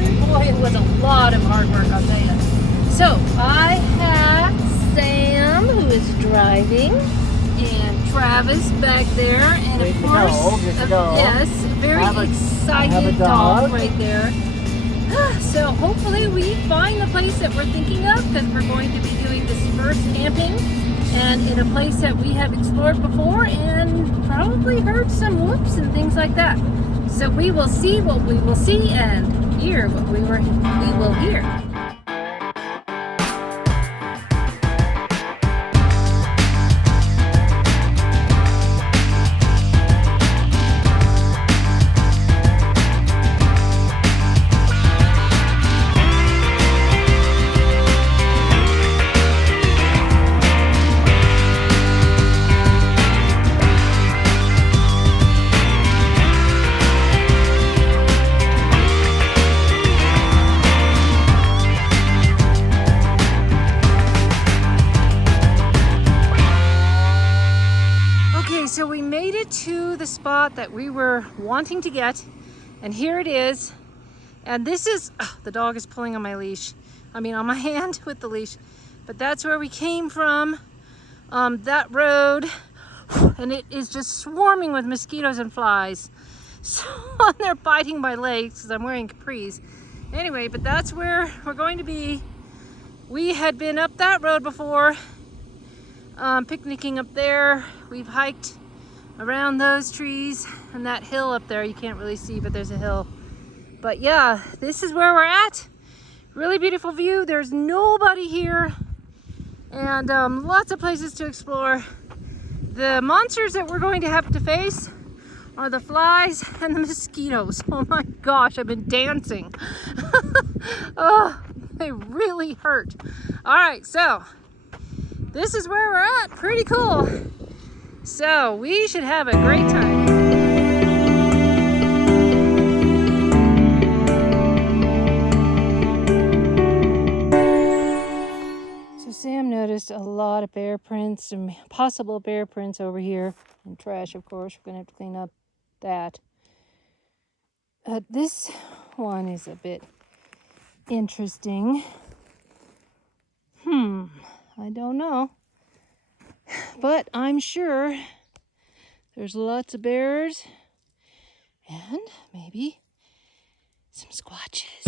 preparation. Boy, it was a lot of hard work, I'll tell you. So I have Sam, who is driving, and Travis back there, and of course, yes, very excited dog right there. So hopefully we find the place that we're thinking of, because we're going to be doing this first camping and in a place that we have explored before and probably heard some whoops and things like that. So we will see what we will see and hear what we will hear. So we made it to the spot that we were wanting to get, and here it is. And this is, the dog is pulling on my leash. I mean on my hand with the leash. But that's where we came from, that road. And it is just swarming with mosquitoes and flies. So they're biting my legs because I'm wearing capris. Anyway, but that's where we're going to be. We had been up that road before, picnicking up there. We've hiked around those trees and that hill up there. You can't really see, but there's a hill. But yeah, this is where we're at. Really beautiful view. There's nobody here, and lots of places to explore. The monsters that we're going to have to face are the flies and the mosquitoes. Oh my gosh, I've been dancing. Oh, they really hurt. All right, so this is where we're at. Pretty cool. So we should have a great time. So Sam noticed a lot of bear prints and possible bear prints over here. And trash, of course. We're going to have to clean up that. This one is a bit interesting. I don't know. But I'm sure there's lots of bears and maybe some squatches.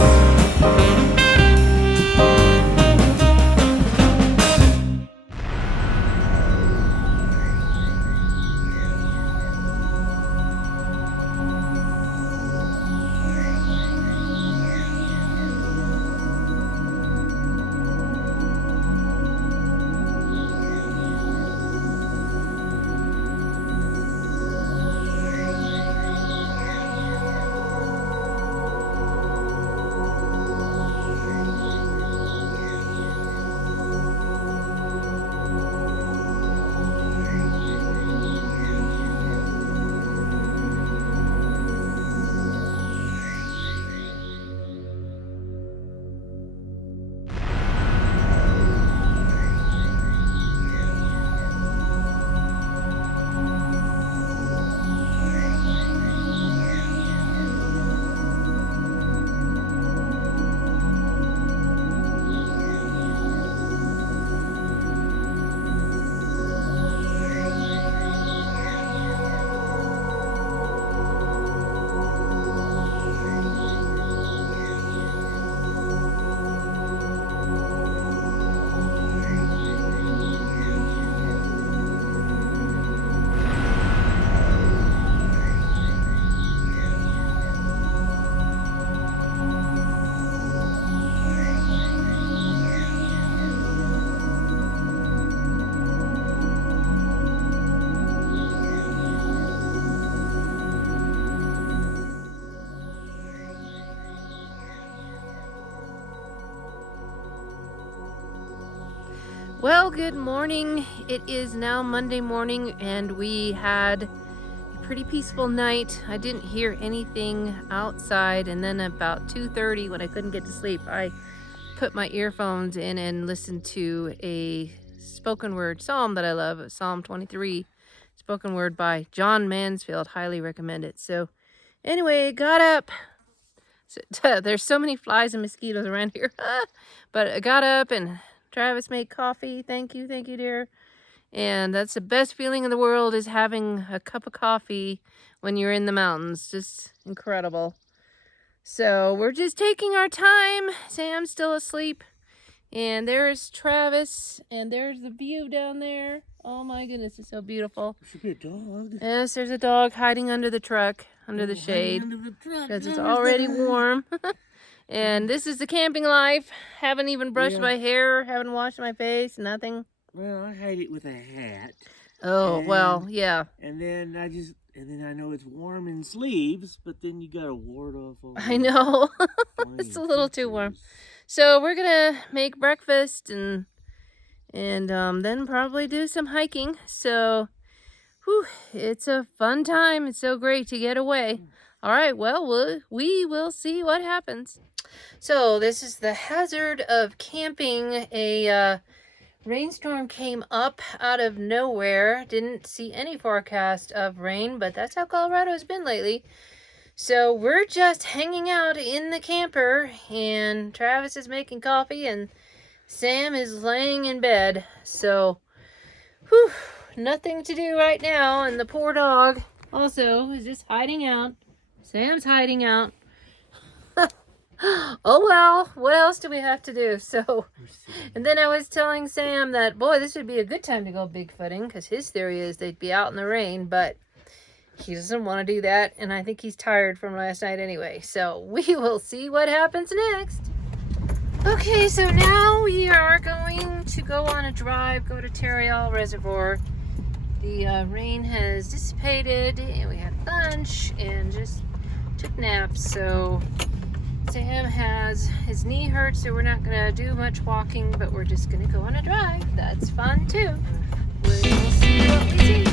Well, good morning. It is now Monday morning, and we had a pretty peaceful night. I didn't hear anything outside, and then about 2:30, when I couldn't get to sleep, I put my earphones in and listened to a spoken word psalm that I love, Psalm 23, spoken word by John Mansfield. Highly recommend it. So anyway, got up, So, there's so many flies and mosquitoes around here. But I got up and Travis made coffee. Thank you, dear. And that's the best feeling in the world, is having a cup of coffee when you're in the mountains. Just incredible. So we're just taking our time. Sam's still asleep. And there's Travis. And there's the view down there. Oh my goodness, it's so beautiful. There should be a dog. Yes, there's a dog hiding under the truck, under the shade. Because it's already warm. And this is the camping life. Haven't even brushed my hair. Haven't washed my face. Nothing. Well, I hide it with a hat. Oh, well, yeah. And then I know it's warm in sleeves, but then you gotta ward off all I know. It's a little too warm. So we're gonna make breakfast and then probably do some hiking. So, whew, it's a fun time. It's so great to get away. All right, well, we will see what happens. So this is the hazard of camping. A rainstorm came up out of nowhere. Didn't see any forecast of rain, but that's how Colorado's been lately. So we're just hanging out in the camper, and Travis is making coffee, and Sam is laying in bed. So, whew, nothing to do right now, and the poor dog also is just hiding out. Sam's hiding out. Oh well, what else do we have to do? So, and then I was telling Sam that, boy, this would be a good time to go bigfooting, because his theory is they'd be out in the rain, but he doesn't want to do that, and I think he's tired from last night anyway. So we will see what happens next. Okay, so now we are going to go on a drive, go to Terryall Reservoir. The rain has dissipated, and we had lunch and just took naps. So Sam has his knee hurt, so we're not gonna do much walking, but we're just gonna go on a drive. That's fun too. We'll see what we see.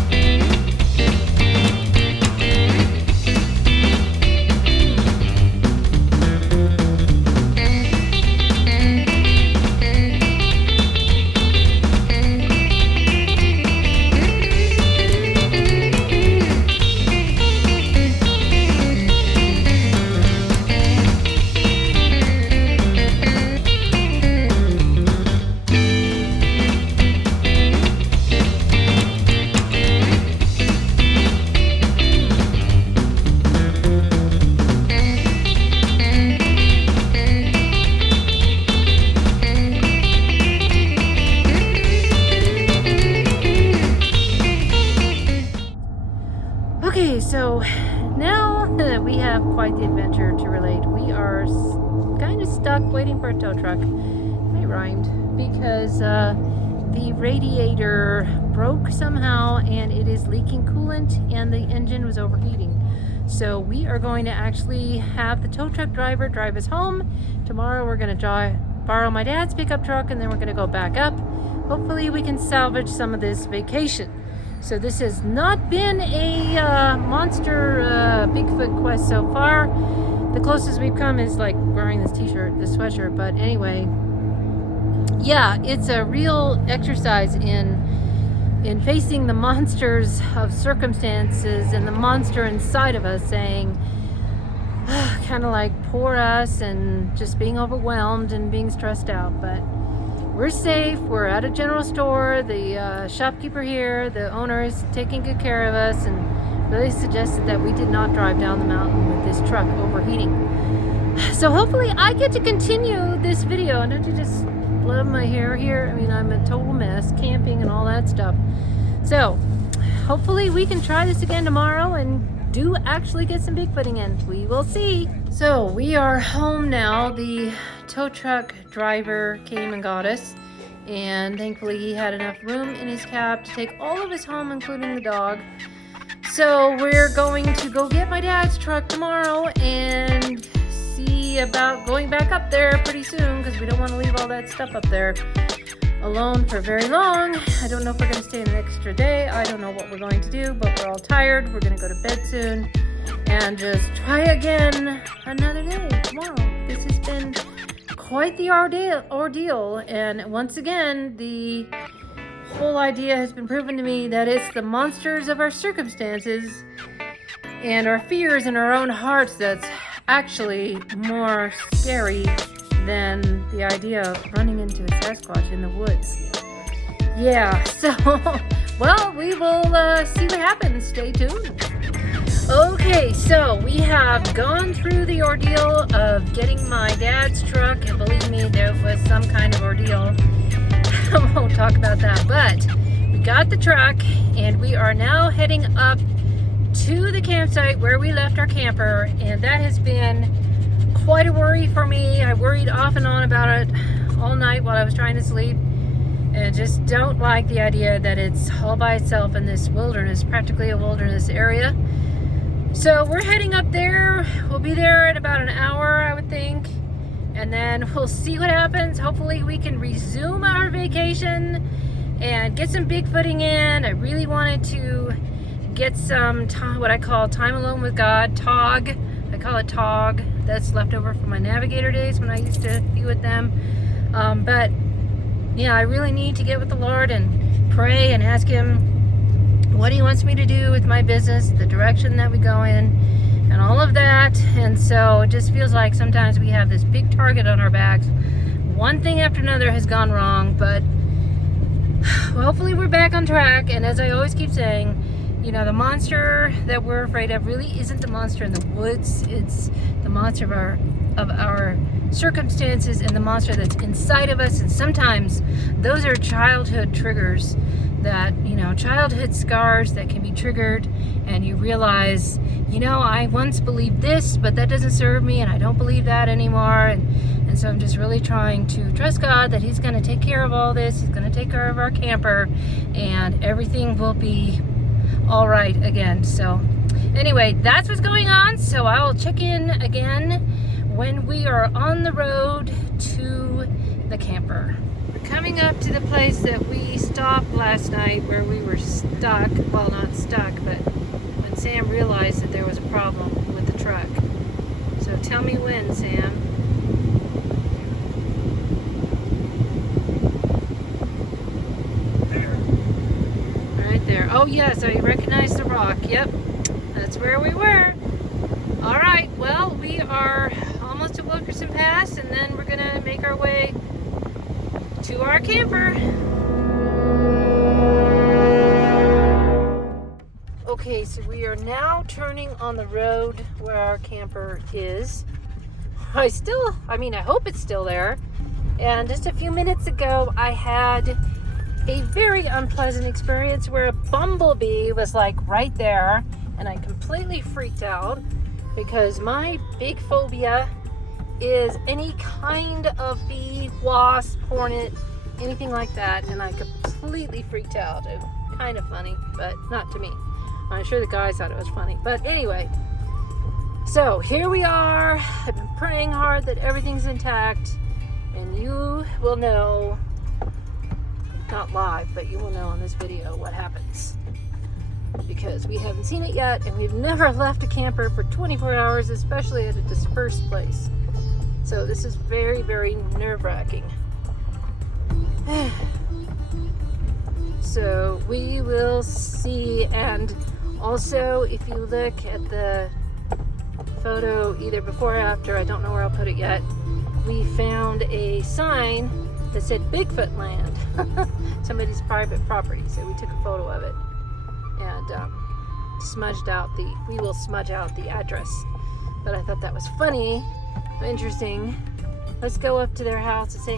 Okay, so now that we have quite the adventure to relate, we are kind of stuck waiting for a tow truck. I rhymed, because the radiator broke somehow, and it is leaking coolant, and the engine was overheating. So we are going to actually have the tow truck driver drive us home. Tomorrow we're going to borrow my dad's pickup truck, and then we're going to go back up. Hopefully we can salvage some of this vacation. So this has not been a monster Bigfoot quest so far. The closest we've come is like wearing this t-shirt, this sweatshirt. But anyway, yeah, it's a real exercise in facing the monsters of circumstances and the monster inside of us saying, kind of like poor us, and just being overwhelmed and being stressed out. But we're safe. We're at a general store. The shopkeeper here, the owner, is taking good care of us, and really suggested that we did not drive down the mountain with this truck overheating. So hopefully I get to continue this video. And don't you just love my hair here? I mean, I'm a total mess, camping and all that stuff. So hopefully we can try this again tomorrow and do actually get some Bigfooting in. We will see. So we are home now. The tow truck driver came and got us, and thankfully he had enough room in his cab to take all of us home, including the dog. So we're going to go get my dad's truck tomorrow and see about going back up there pretty soon, because we don't want to leave all that stuff up there alone for very long. I don't know if we're going to stay an extra day. I don't know what we're going to do, but we're all tired. We're going to go to bed soon and just try again another day tomorrow. This has been quite the ordeal, and once again the whole idea has been proven to me that it's the monsters of our circumstances and our fears in our own hearts that's actually more scary than the idea of running into a Sasquatch in the woods. Yeah, so, well, we will see what happens. Stay tuned. Okay, so we have gone through the ordeal of getting my dad's truck, and believe me, there was some kind of ordeal. I won't talk about that, but we got the truck, and we are now heading up to the campsite where we left our camper, and that has been quite a worry for me. I worried off and on about it all night while I was trying to sleep, and just don't like the idea that it's all by itself in this wilderness, practically a wilderness area. So we're heading up there. We'll be there in about an hour, I would think, and then we'll see what happens. Hopefully we can resume our vacation and get some Bigfooting in. I really wanted to get some what I call time alone with God, TOG. I call it TOG. That's left over from my navigator days when I used to be with them. But yeah, I really need to get with the Lord and pray and ask Him what He wants me to do with my business, the direction that we go in, and all of that. And so it just feels like sometimes we have this big target on our backs. One thing after another has gone wrong, but hopefully we're back on track. And as I always keep saying, you know, the monster that we're afraid of really isn't the monster in the woods. It's the monster of our circumstances and the monster that's inside of us. And sometimes those are childhood triggers that, you know, childhood scars that can be triggered, and you realize, you know, I once believed this, but that doesn't serve me, and I don't believe that anymore. And so I'm just really trying to trust God that He's going to take care of all this. He's going to take care of our camper, and everything will be all right again. So anyway, that's what's going on. So I will check in again when we are on the road to the camper. We're coming up to the place that we stopped last night where we were stuck. Well, not stuck, but when Sam realized that there was a problem with the truck. So tell me when, Sam. There. Right there. Oh yes, I recognize the rock. Yep, that's where we were. All right, well, we are almost at Wilkerson Pass, and then we're gonna make our way to our camper. Okay, so we are now turning on the road where our camper is. I hope it's still there. And just a few minutes ago, I had a very unpleasant experience where a bumblebee was like right there, and I completely freaked out because my big phobia is any kind of bee, wasp, hornet, anything like that, and I completely freaked out. It was kind of funny, but not to me. I'm sure the guys thought it was funny. But anyway, so here we are. I've been praying hard that everything's intact, and you will know, not live, but you will know in this video what happens, because we haven't seen it yet, and we've never left a camper for 24 hours, especially at a dispersed place. So this is very, very nerve-wracking. So we will see. And also, if you look at the photo either before or after, I don't know where I'll put it yet, we found a sign that said Bigfoot land. Somebody's private property. So we took a photo of it and we will smudge out the address. But I thought that was funny, interesting. Let's go up to their house and say,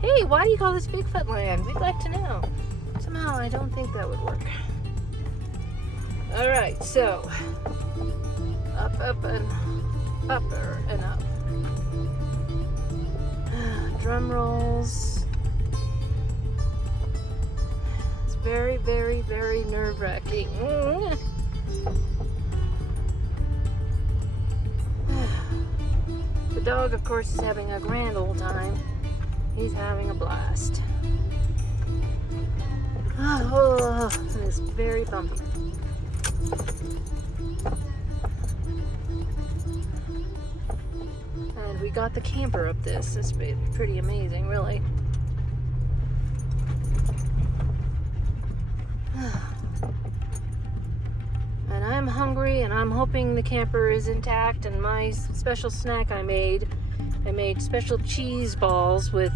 hey, why do you call this Bigfoot land? We'd like to know. Somehow I don't think that would work. All right, so up, up, and upper and up. Drum rolls. It's very, very, very nerve-wracking. The dog, of course, is having a grand old time. He's having a blast. Oh, and it's very bumpy. And we got the camper up this. It's pretty amazing, really. And I'm hungry, and I'm hoping the camper is intact. And my special snack I made special cheese balls with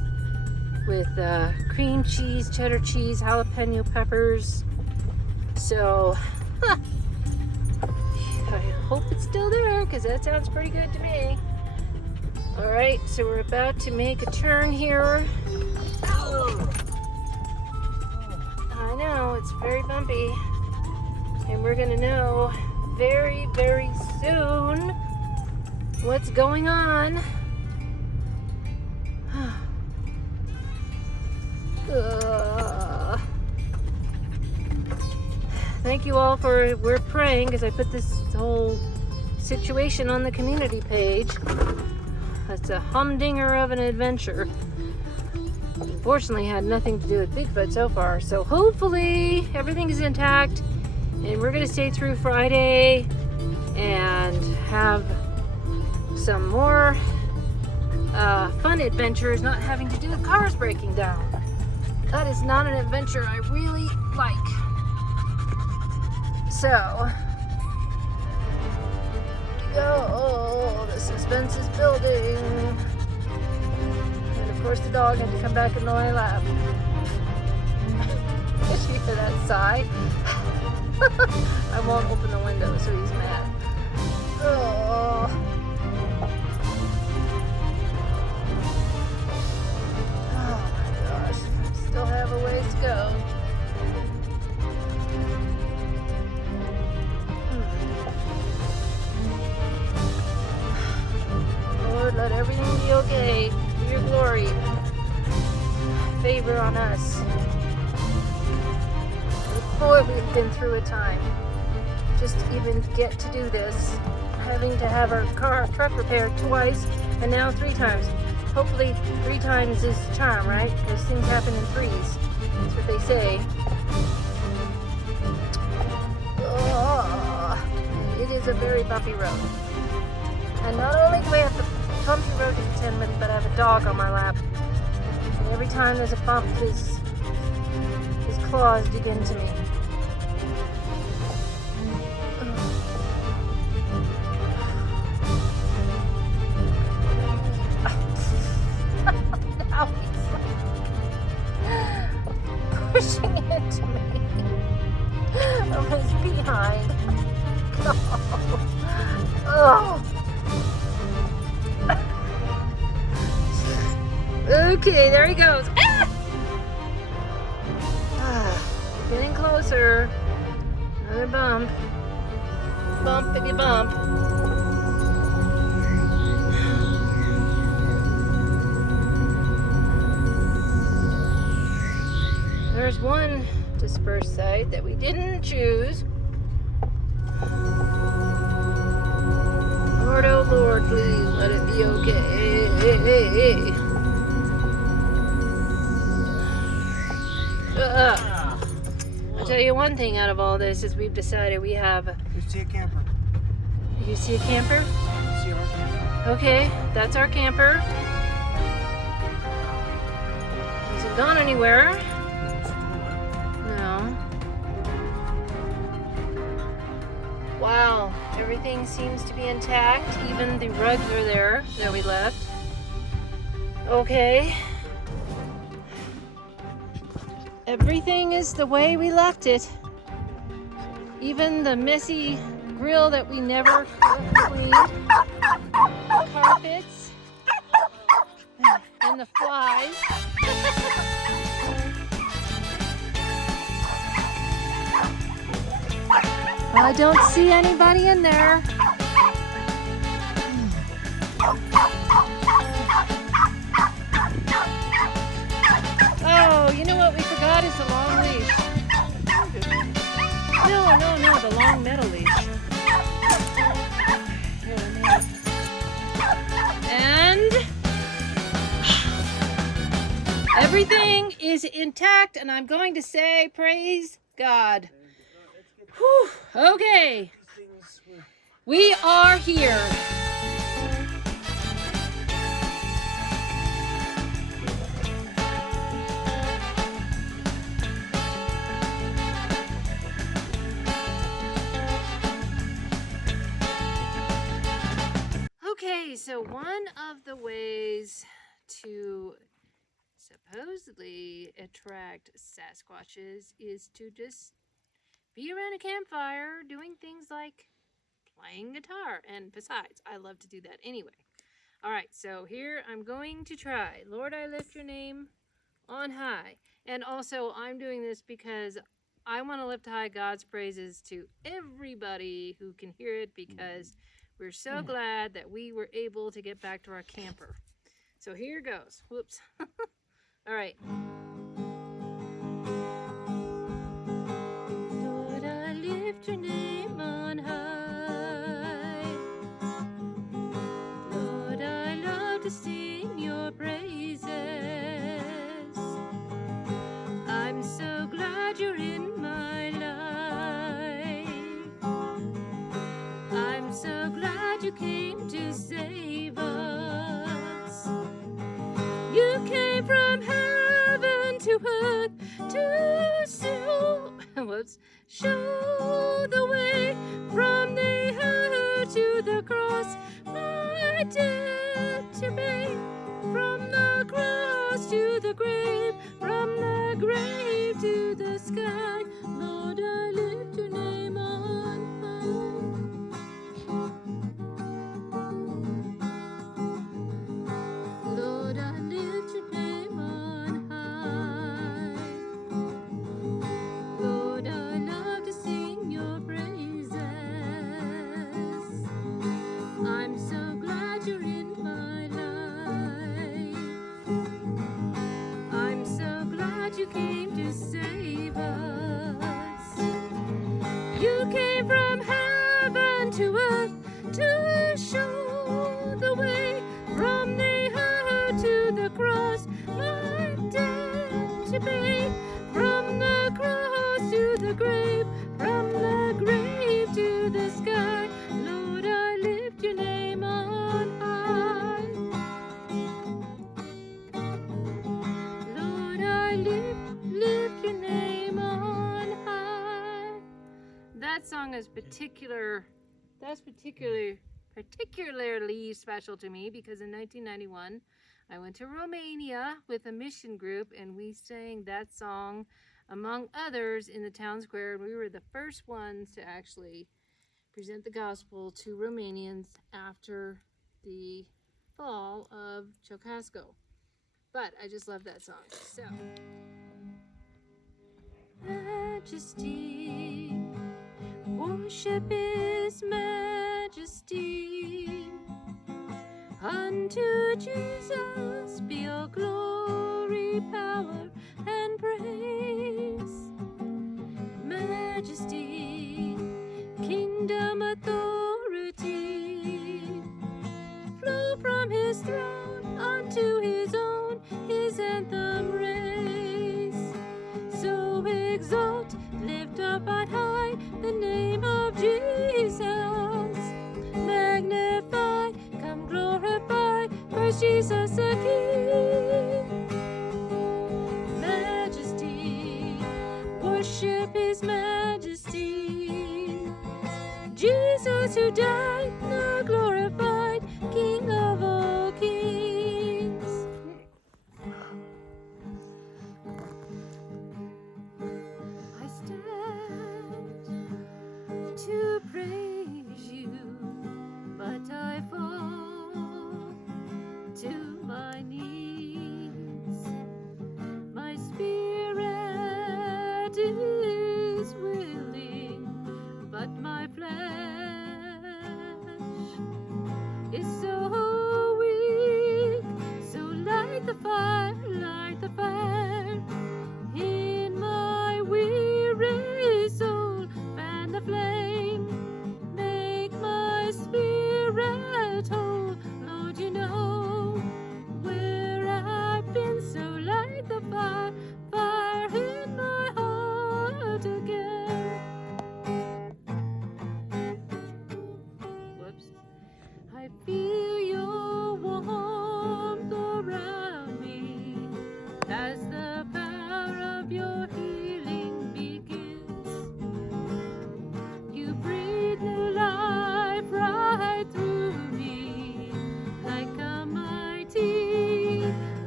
cream cheese, cheddar cheese, jalapeno peppers. So I hope it's still there, because that sounds pretty good to me. All right, so we're about to make a turn here. I know, it's very bumpy. And we're gonna know very, very soon what's going on. Thank you all we're praying, because I put this whole situation on the community page. It's a humdinger of an adventure. Unfortunately, had nothing to do with Bigfoot so far. So hopefully everything is intact, and we're gonna stay through Friday and have some more fun adventures, not having to do with cars breaking down. That is not an adventure I really like. So, oh, the suspense is building. And of course the dog had to come back into my lap. Did you hear that sigh? I won't open the window, so he's mad. Oh. Oh my gosh, still have a ways to go. Lord, let everything be okay. For your glory. Favor on us. Boy, we've been through a time. Just to even get to do this. Having to have our truck repaired twice, and now 3 times. Hopefully 3 times is the charm, right? Because things happen in 3s. That's what they say. Oh, it is a very bumpy road. And not only do I have to come through road to contend with, but I have a dog on my lap. And every time there's a bump, his claws dig into me. Now he's pushing into me from his behind. Oh. Okay, there he goes. Ah! Getting closer. Another bump. Bumpity bump. There's one dispersed site that we didn't choose. Lord, oh Lord, please let it be okay. I'll tell you one thing out of all this is we've decided we have... You see a camper. You see a camper? You see our camper. Okay, that's our camper. Hasn't gone anywhere. No. Wow, everything seems to be intact. Even the rugs are there that we left. Okay. Everything is the way we left it. Even the messy grill that we never cleaned. The carpets. And the flies. I don't see anybody in there. Oh, you know what we forgot is the long leash. No, the long metal leash. Here, and everything is intact, and I'm going to say praise God. Whew, okay, we are here. so one of the ways to supposedly attract Sasquatches is to just be around a campfire doing things like playing guitar. And besides, I love to do that anyway. All right, so here I'm going to try Lord, I lift your name on high. And also I'm doing this because I want to lift high God's praises to everybody who can hear it, because we're so glad that we were able to get back to our camper. So here goes. Whoops. All right. Lord, I lift your name on high. Lord, I love to sing your praises. I'm so glad you're in my life. I'm so glad you came to save us. You came from heaven to earth to show the way from the earth to the cross. My debt to pay, from the cross to the grave, from the grave to the sky. Lord, I lift your name on high. Lord, I lift your name on high. Lord, I love to sing your praises. I'm so glad you're in my life. I'm so glad you came to save us. You came from heaven to earth to show the way, from the earth to the cross. My debt to pay, from the cross to the grave, from the grave to the sky. Lord, I lift your name on high. Lord, I lift your name on high. That song is particularly special to me because in 1991 I went to Romania with a mission group, and we sang that song among others in the town square, and we were the first ones to actually present the gospel to Romanians after the fall of Ceausescu. But I just love that song. So, Majesty, worship His majesty. Unto Jesus be all glory, power, and praise. Majesty, kingdom, authority, flow from His throne unto His own, His anthem raise. So exalt, lift up on high the name of Jesus. Magnify, come glorify Christ Jesus the King. Majesty, worship His majesty. Jesus who died, the glorified King of all kings. I stand to praise you, but I fall to my knees. My spirit is willing, but my flesh is so weak. So light the fire in my weary soul. Fan the flame, make my spirit whole. Lord, you know where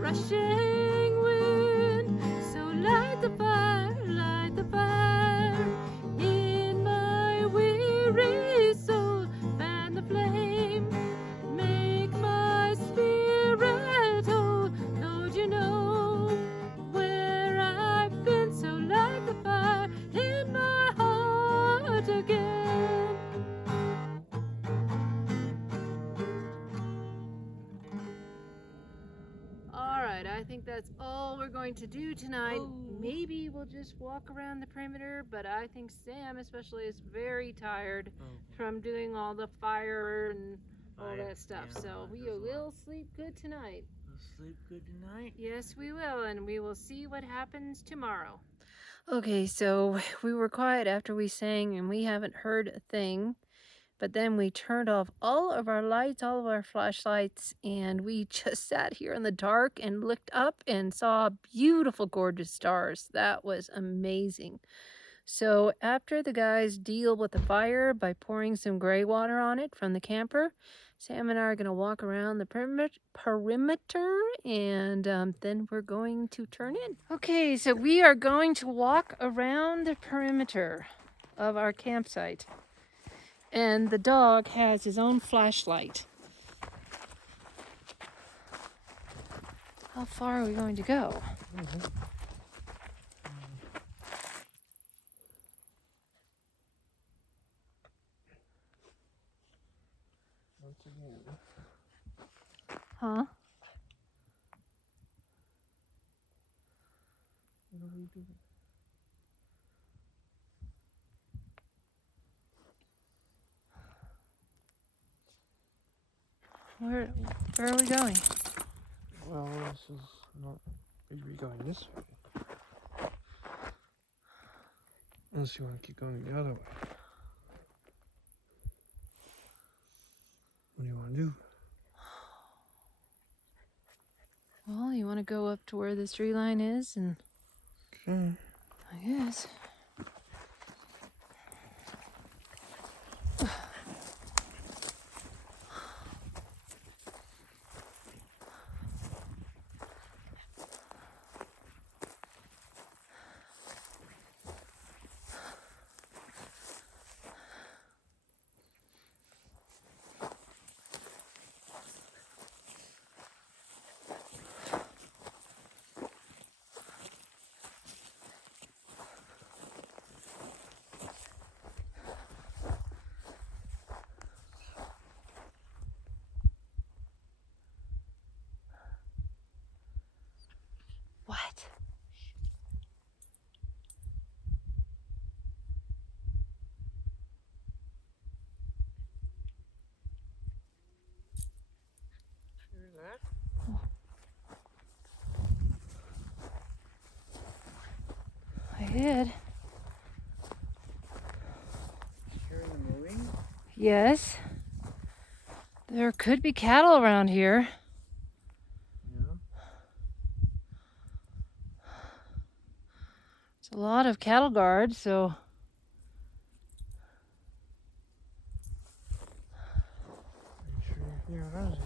rushing wind. So light the fire in my weary soul. Fan the flame, make my spirit whole. Lord, you know where I've been. So light the fire in my heart again. Alright, I think that's all we're going to do tonight. Oh. Maybe we'll just walk around the perimeter, but I think Sam especially is very tired from doing all the fire and all that stuff. Yeah, So we there's a lot. will sleep good tonight. We'll sleep good tonight. Yes, we will, and we will see what happens tomorrow. Okay, so we were quiet after we sang, and we haven't heard a thing. But then we turned off all of our lights, all of our flashlights, and we just sat here in the dark and looked up and saw beautiful, gorgeous stars. That was amazing. So after the guys deal with the fire by pouring some gray water on it from the camper, Sam and I are going to walk around the perimeter and then we're going to turn in. Okay, so we are going to walk around the perimeter of our campsite. And the dog has his own flashlight. How far are we going to go? Once again. Huh? What are we doing? Where are we going? Well, this is not. We're going this way. Unless you want to keep going the other way. What do you want to do? Well, you want to go up to where this tree line is and... Okay. I guess. What? Hear that? I did. Hearing the mooing? Yes. There could be cattle around here. Yeah. It's a lot of cattle guards, so... Are you sure you're hearing us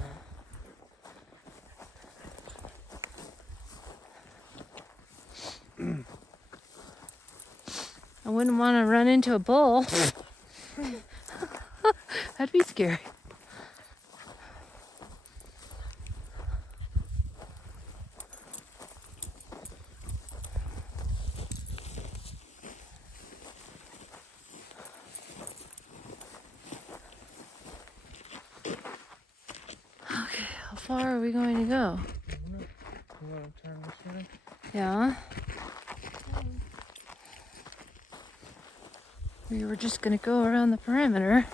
yet? I wouldn't want to run into a bull. That'd be scary. Okay, how far are we going to go? You want to turn this way? Yeah. We were just going to go around the perimeter.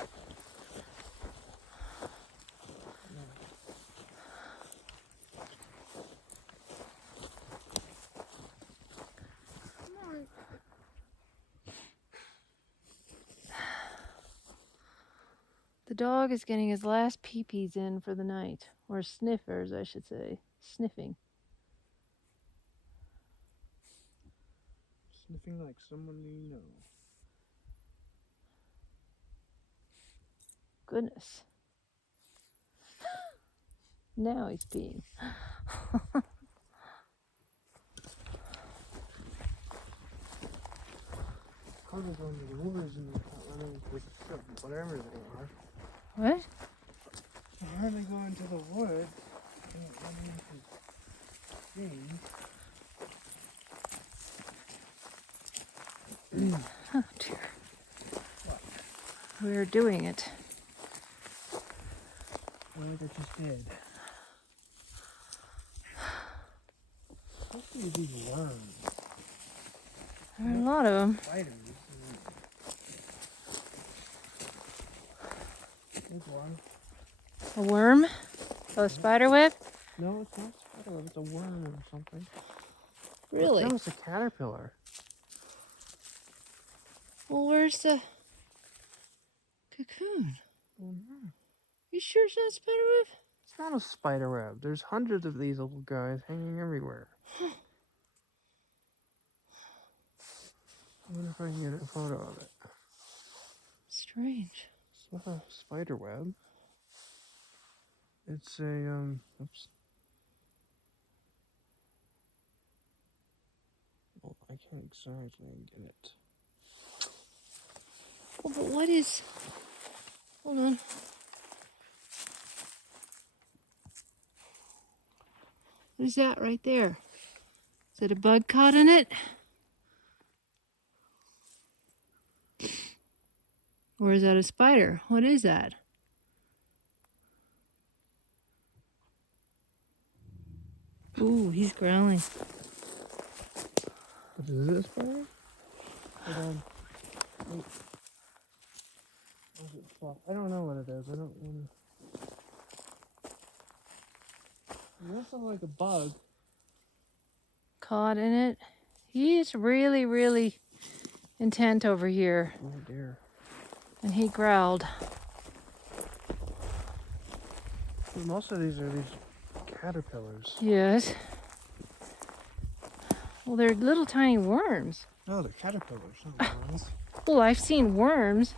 The dog is getting his last pee-pees in for the night. Or sniffers, I should say. Sniffing. Sniffing like someone you know. Goodness. Now he's peeing. rather go into the woods and run into whatever they are. What? I'd rather go into the woods and run into things. Oh dear. What? We're doing it. Like I just did. Especially these worms. There are a lot of them. Spiders. There's one. A worm? Oh, a spider web? No, it's not a spider web. It's a worm or something. Really? No, it's a caterpillar. Well, where's the cocoon? You sure it's not a spider web? It's not a spider web. There's hundreds of these little guys hanging everywhere. I wonder if I can get a photo of it. Strange. It's not a spider web. It's a, oops. Well, I can't exactly get it. Well, but what is... Hold on. What is that right there? Is it a bug caught in it? Or is that a spider? What is that? Ooh, he's growling. What is it, a spider? Hold on. Wait. Is it fluff? I don't know what it is. I don't want to... It looks like a bug. Caught in it. He's really, really intent over here. Oh dear. And he growled. Most of these are these caterpillars. Yes. Well, they're little tiny worms. No, they're caterpillars, not worms. Well, I've seen worms.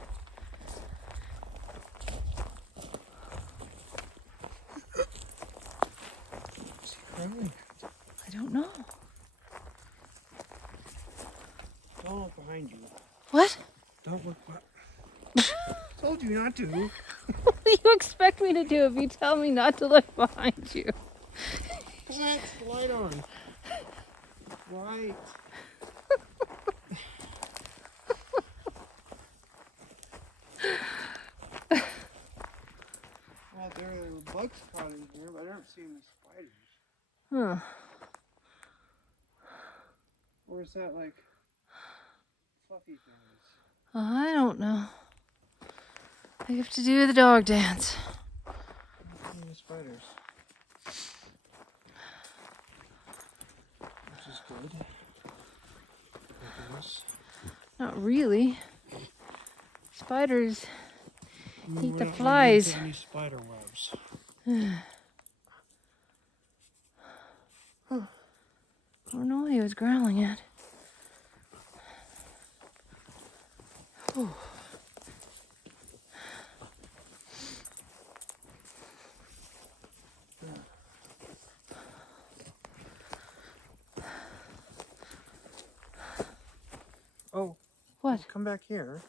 What's he growing? I don't know. Don't look behind you. What? Don't look behind. Told you not to. What do you expect me to do if you tell me not to look behind you? What? The light on. Right. Well, there are bugs caught in here, but I don't see any spiders. Huh. Or is that like fluffy things? I don't know. I have to do the dog dance. I don't see any spiders. Which is good. I guess. Not really. Spiders I mean, eat we're the not flies. running into any spider webs. I don't know what he was growling at. Whew. Oh. What? Come back here.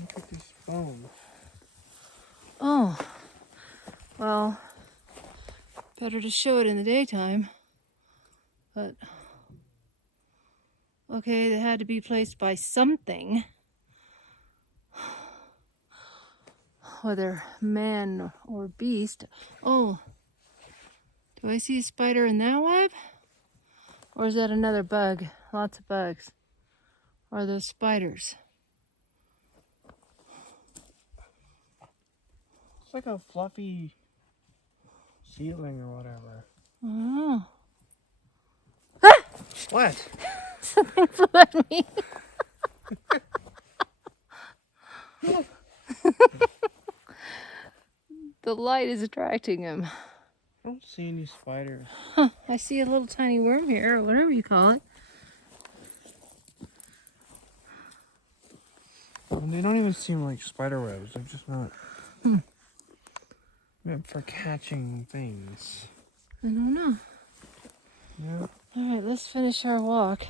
Look at these bones. Oh. Well, better to show it in the daytime. But, okay, they had to be placed by something. Whether man or beast. Oh, do I see a spider in that web? Or is that another bug? Lots of bugs. Or are those spiders? It's like a fluffy ceiling or whatever. Oh. What? Something flew at me. The light is attracting him. I don't see any spiders. Huh, I see a little tiny worm here, or whatever you call it. And they don't even seem like spider webs. They're just not meant for catching things. I don't know. Yeah. All right, let's finish our walk.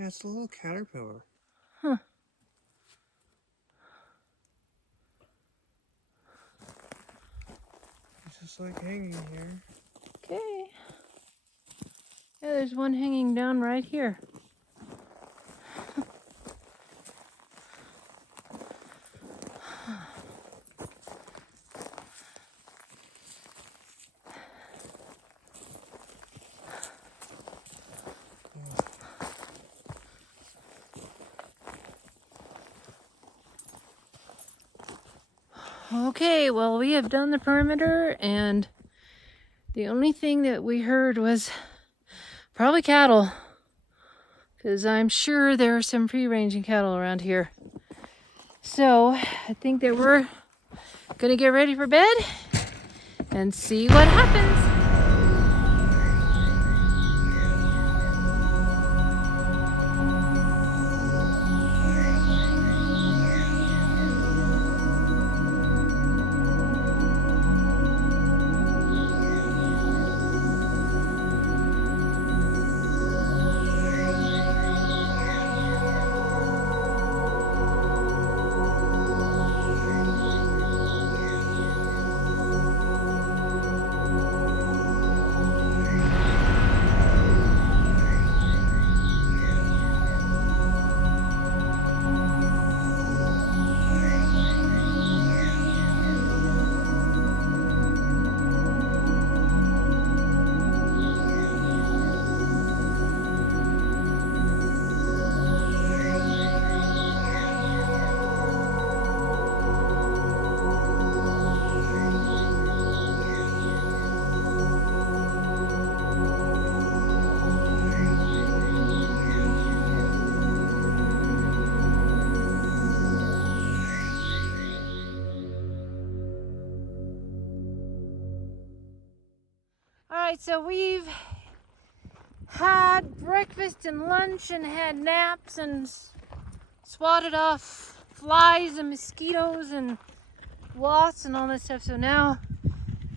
Yeah, it's a little caterpillar. Huh. It's just like hanging here. Okay. Yeah, there's one hanging down right here. Okay, well, we have done the perimeter, and the only thing that we heard was probably cattle, because I'm sure there are some free-ranging cattle around here. So I think that we're gonna get ready for bed and see what happens. All right, so we've had breakfast and lunch and had naps and swatted off flies and mosquitoes and wasps and all that stuff. So now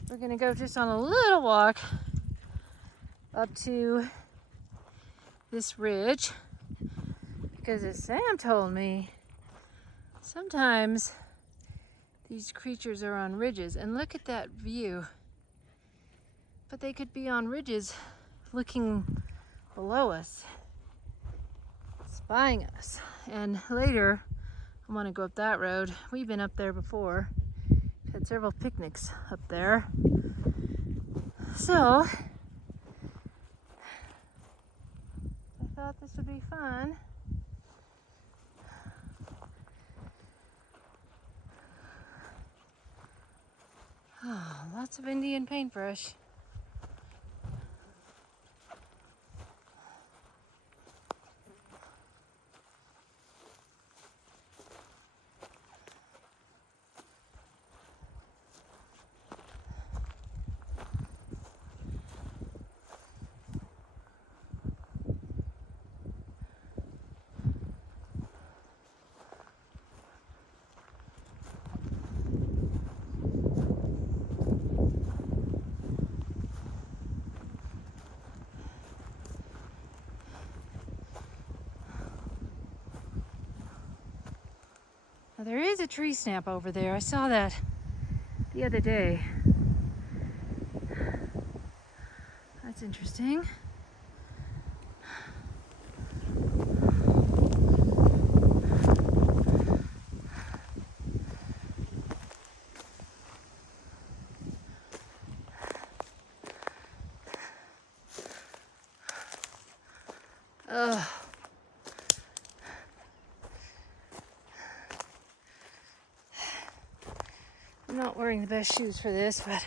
we're gonna go just on a little walk up to this ridge, because as Sam told me, sometimes these creatures are on ridges, and look at that view. But they could be on ridges looking below us, spying us. And later, I want to go up that road. We've been up there before. Had several picnics up there. So, I thought this would be fun. Oh, lots of Indian paintbrush. Now, there is a tree snap over there. I saw that the other day. That's interesting. Ugh. I'm not wearing the best shoes for this, but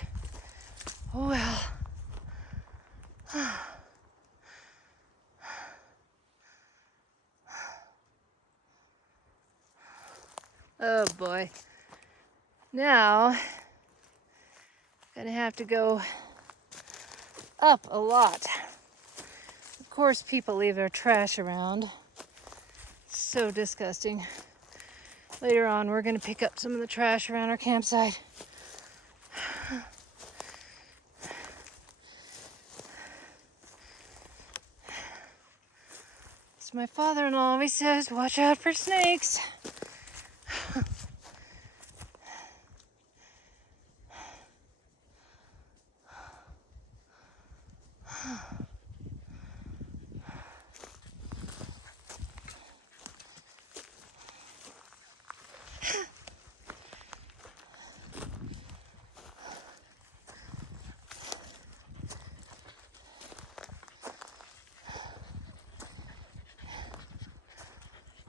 oh well. Oh boy. Now, gonna have to go up a lot. Of course, people leave their trash around. So disgusting. Later on, we're gonna pick up some of the trash around our campsite. As my father-in-law always says, watch out for snakes.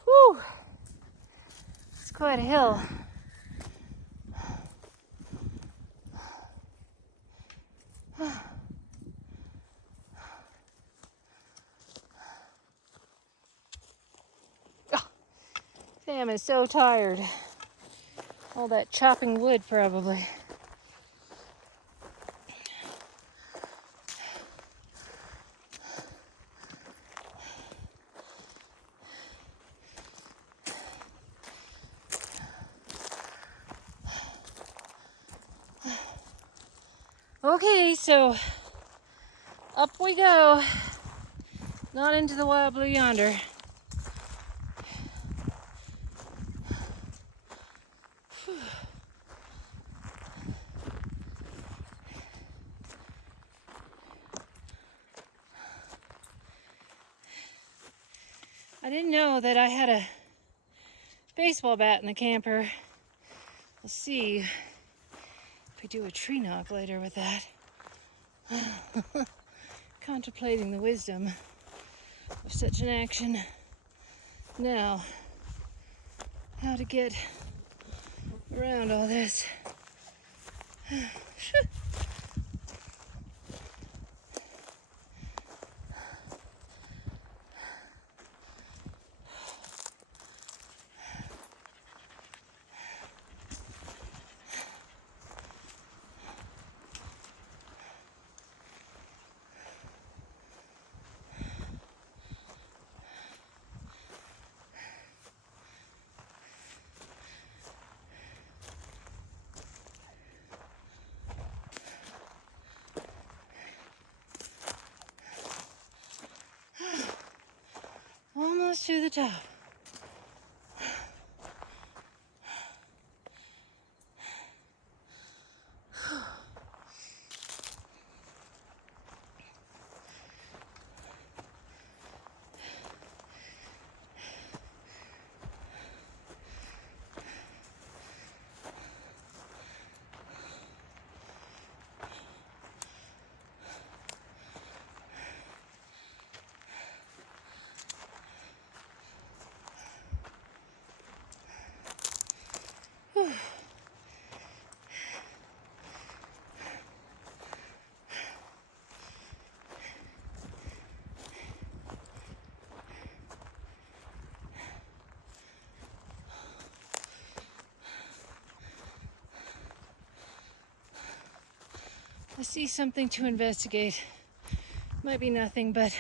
Whew. It's quite a hill. Sam is so tired. All that chopping wood, probably. Okay, so up we go. Not into the wild blue yonder. I didn't know that I had a baseball bat in the camper. We'll see if we do a tree knock later with that. Contemplating the wisdom of such an action. Now, how to get around all this. Almost to the top. I see something to investigate. Might be nothing, but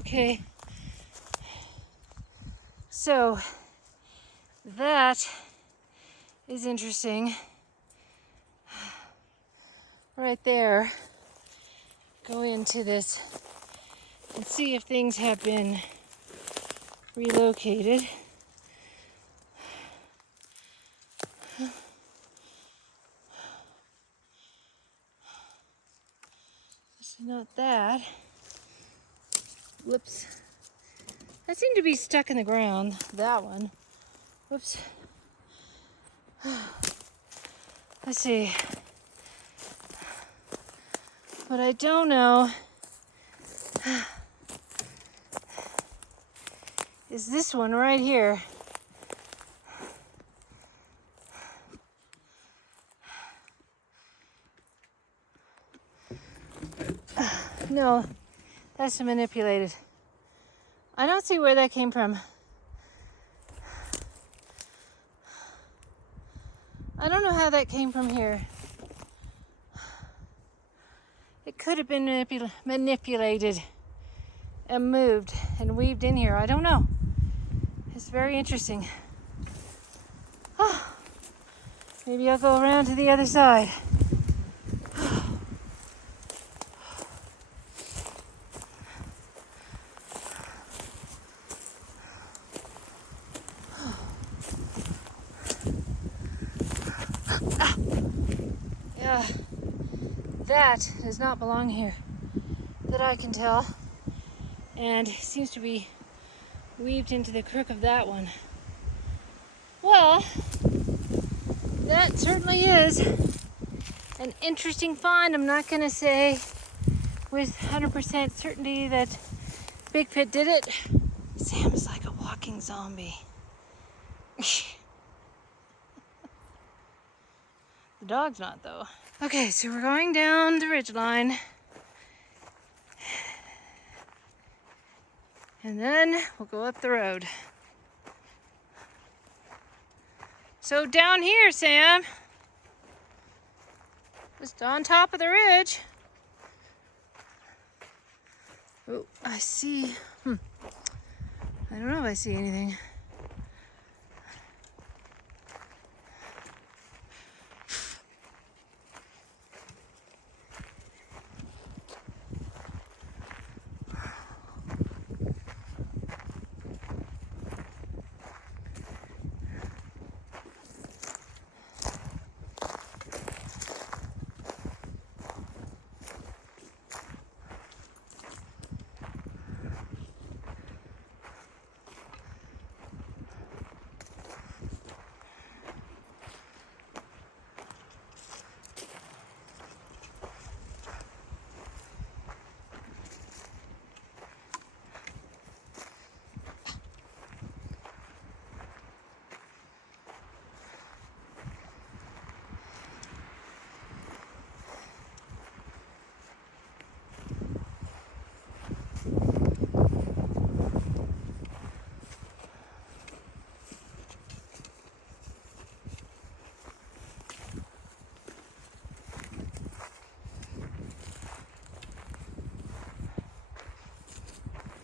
okay. So that is interesting. Right there, go into this and see if things have been relocated. It's not that. Whoops. That seemed to be stuck in the ground, that one. Whoops. Let's see. But I don't know is this one right here. No, that's manipulated. I don't see where that came from. I don't know how that came from here. It could have been manipulated and moved and weaved in here. I don't know. It's very interesting. Oh, maybe I'll go around to the other side. Yeah, that does not belong here, that I can tell, and seems to be weaved into the crook of that one. Well, that certainly is an interesting find. I'm not going to say with 100% certainty that Bigfoot did it. Sam is like a walking zombie. The dog's not, though. Okay, so we're going down the ridgeline. And then we'll go up the road. So down here, Sam, just on top of the ridge. Oh, I see. I don't know if I see anything.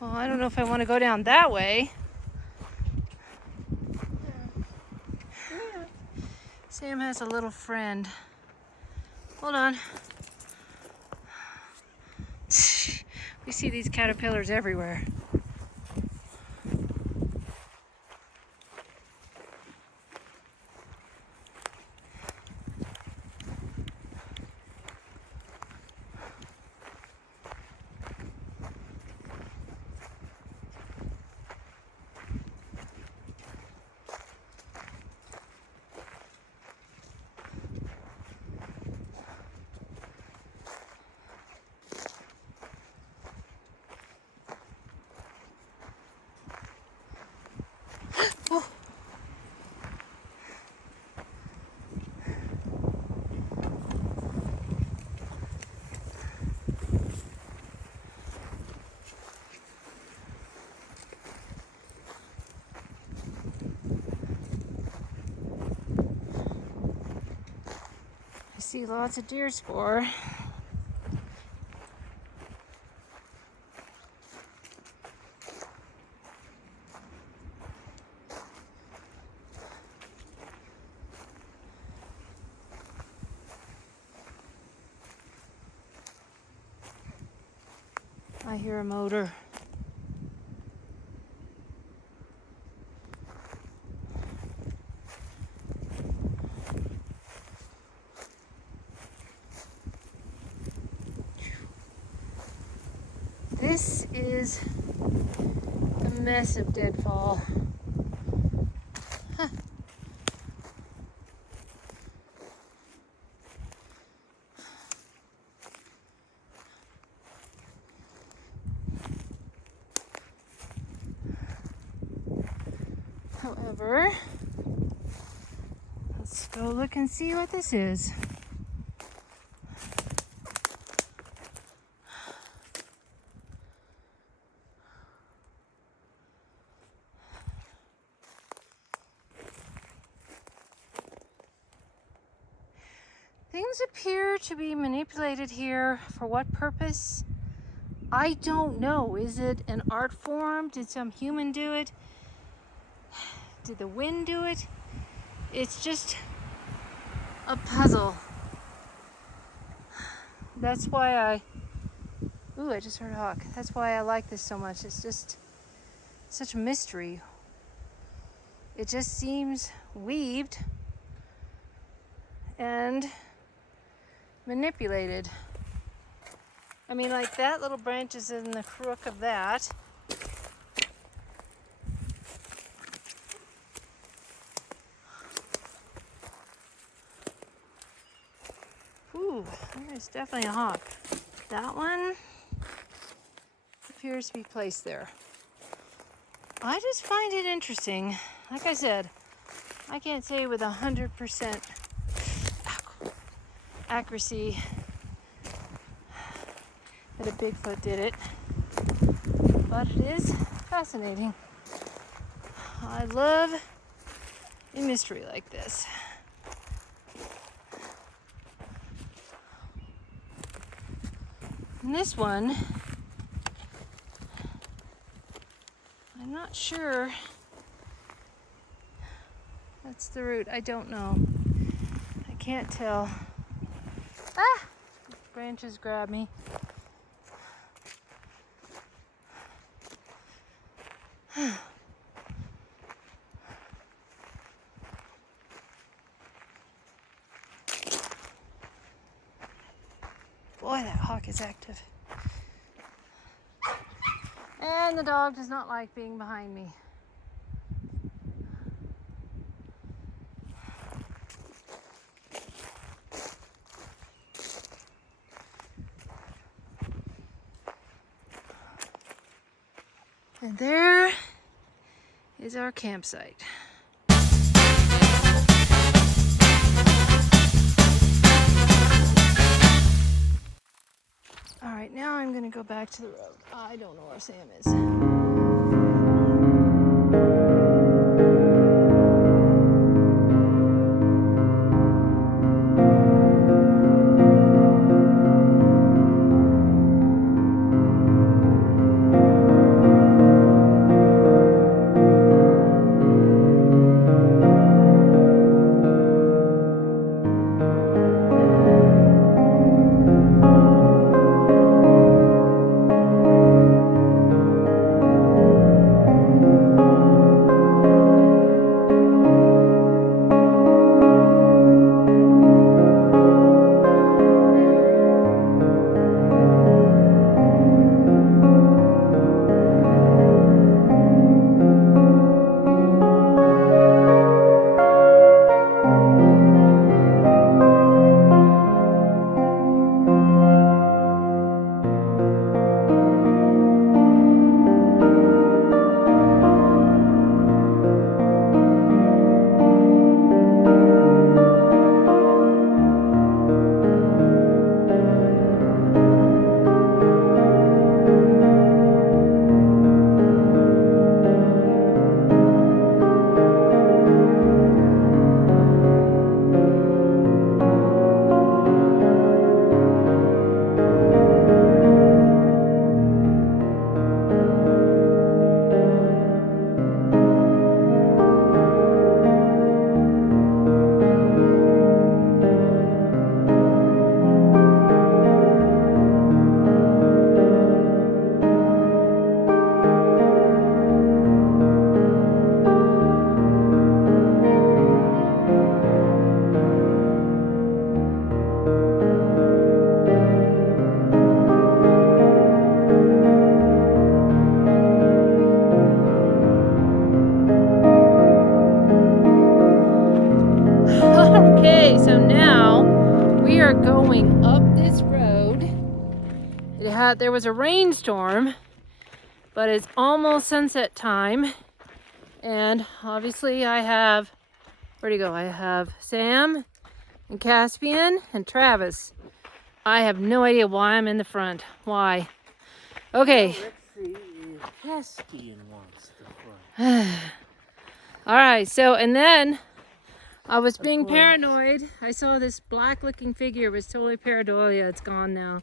Well, I don't know if I want to go down that way. Sam has a little friend. Hold on. We see these caterpillars everywhere. Oh. I see lots of deer spoor. I hear a motor. This is a mess of deadfall. Huh. However, let's go look and see what this is. Things appear to be manipulated here. For what purpose? I don't know. Is it an art form? Did some human do it? Did the wind do it? It's just a puzzle. That's why ooh, I just heard a hawk. That's why I like this so much. It's just such a mystery. It just seems weaved and manipulated. I mean, like that little branch is in the crook of that. Ooh, there's definitely a hawk. That one appears to be placed there. I just find it interesting. Like I said, I can't say with 100% accuracy that a Bigfoot did it, but it is fascinating. I love a mystery like this. And this one, I'm not sure. That's the root. I don't know. I can't tell. Ah! Branches grab me. Boy, that hawk is active. And the dog does not like being behind me. And there is our campsite. All right, now I'm gonna go back to the road. I don't know where Sam is. Okay, so now we are going up this road. There was a rainstorm, but it's almost sunset time. And obviously I have, where'd he go? I have Sam and Caspian and Travis. I have no idea why I'm in the front. Why? Okay. Let's see if Caspian wants the front. All right, so, and then I was being paranoid. I saw this black looking figure. It was totally pareidolia. It's gone now.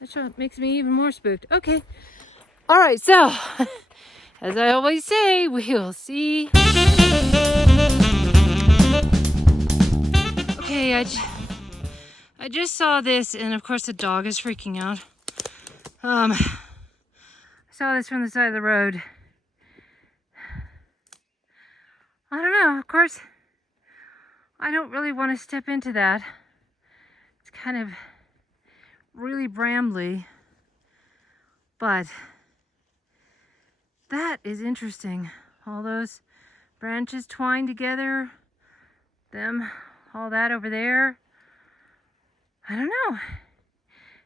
That's what makes me even more spooked. Okay. All right, so as I always say, we'll see. Okay, I just saw this, and of course the dog is freaking out. I saw this from the side of the road. I don't know, of course, I don't really want to step into that. It's kind of really brambly, but that is interesting. All those branches twined together, all that over there. I don't know.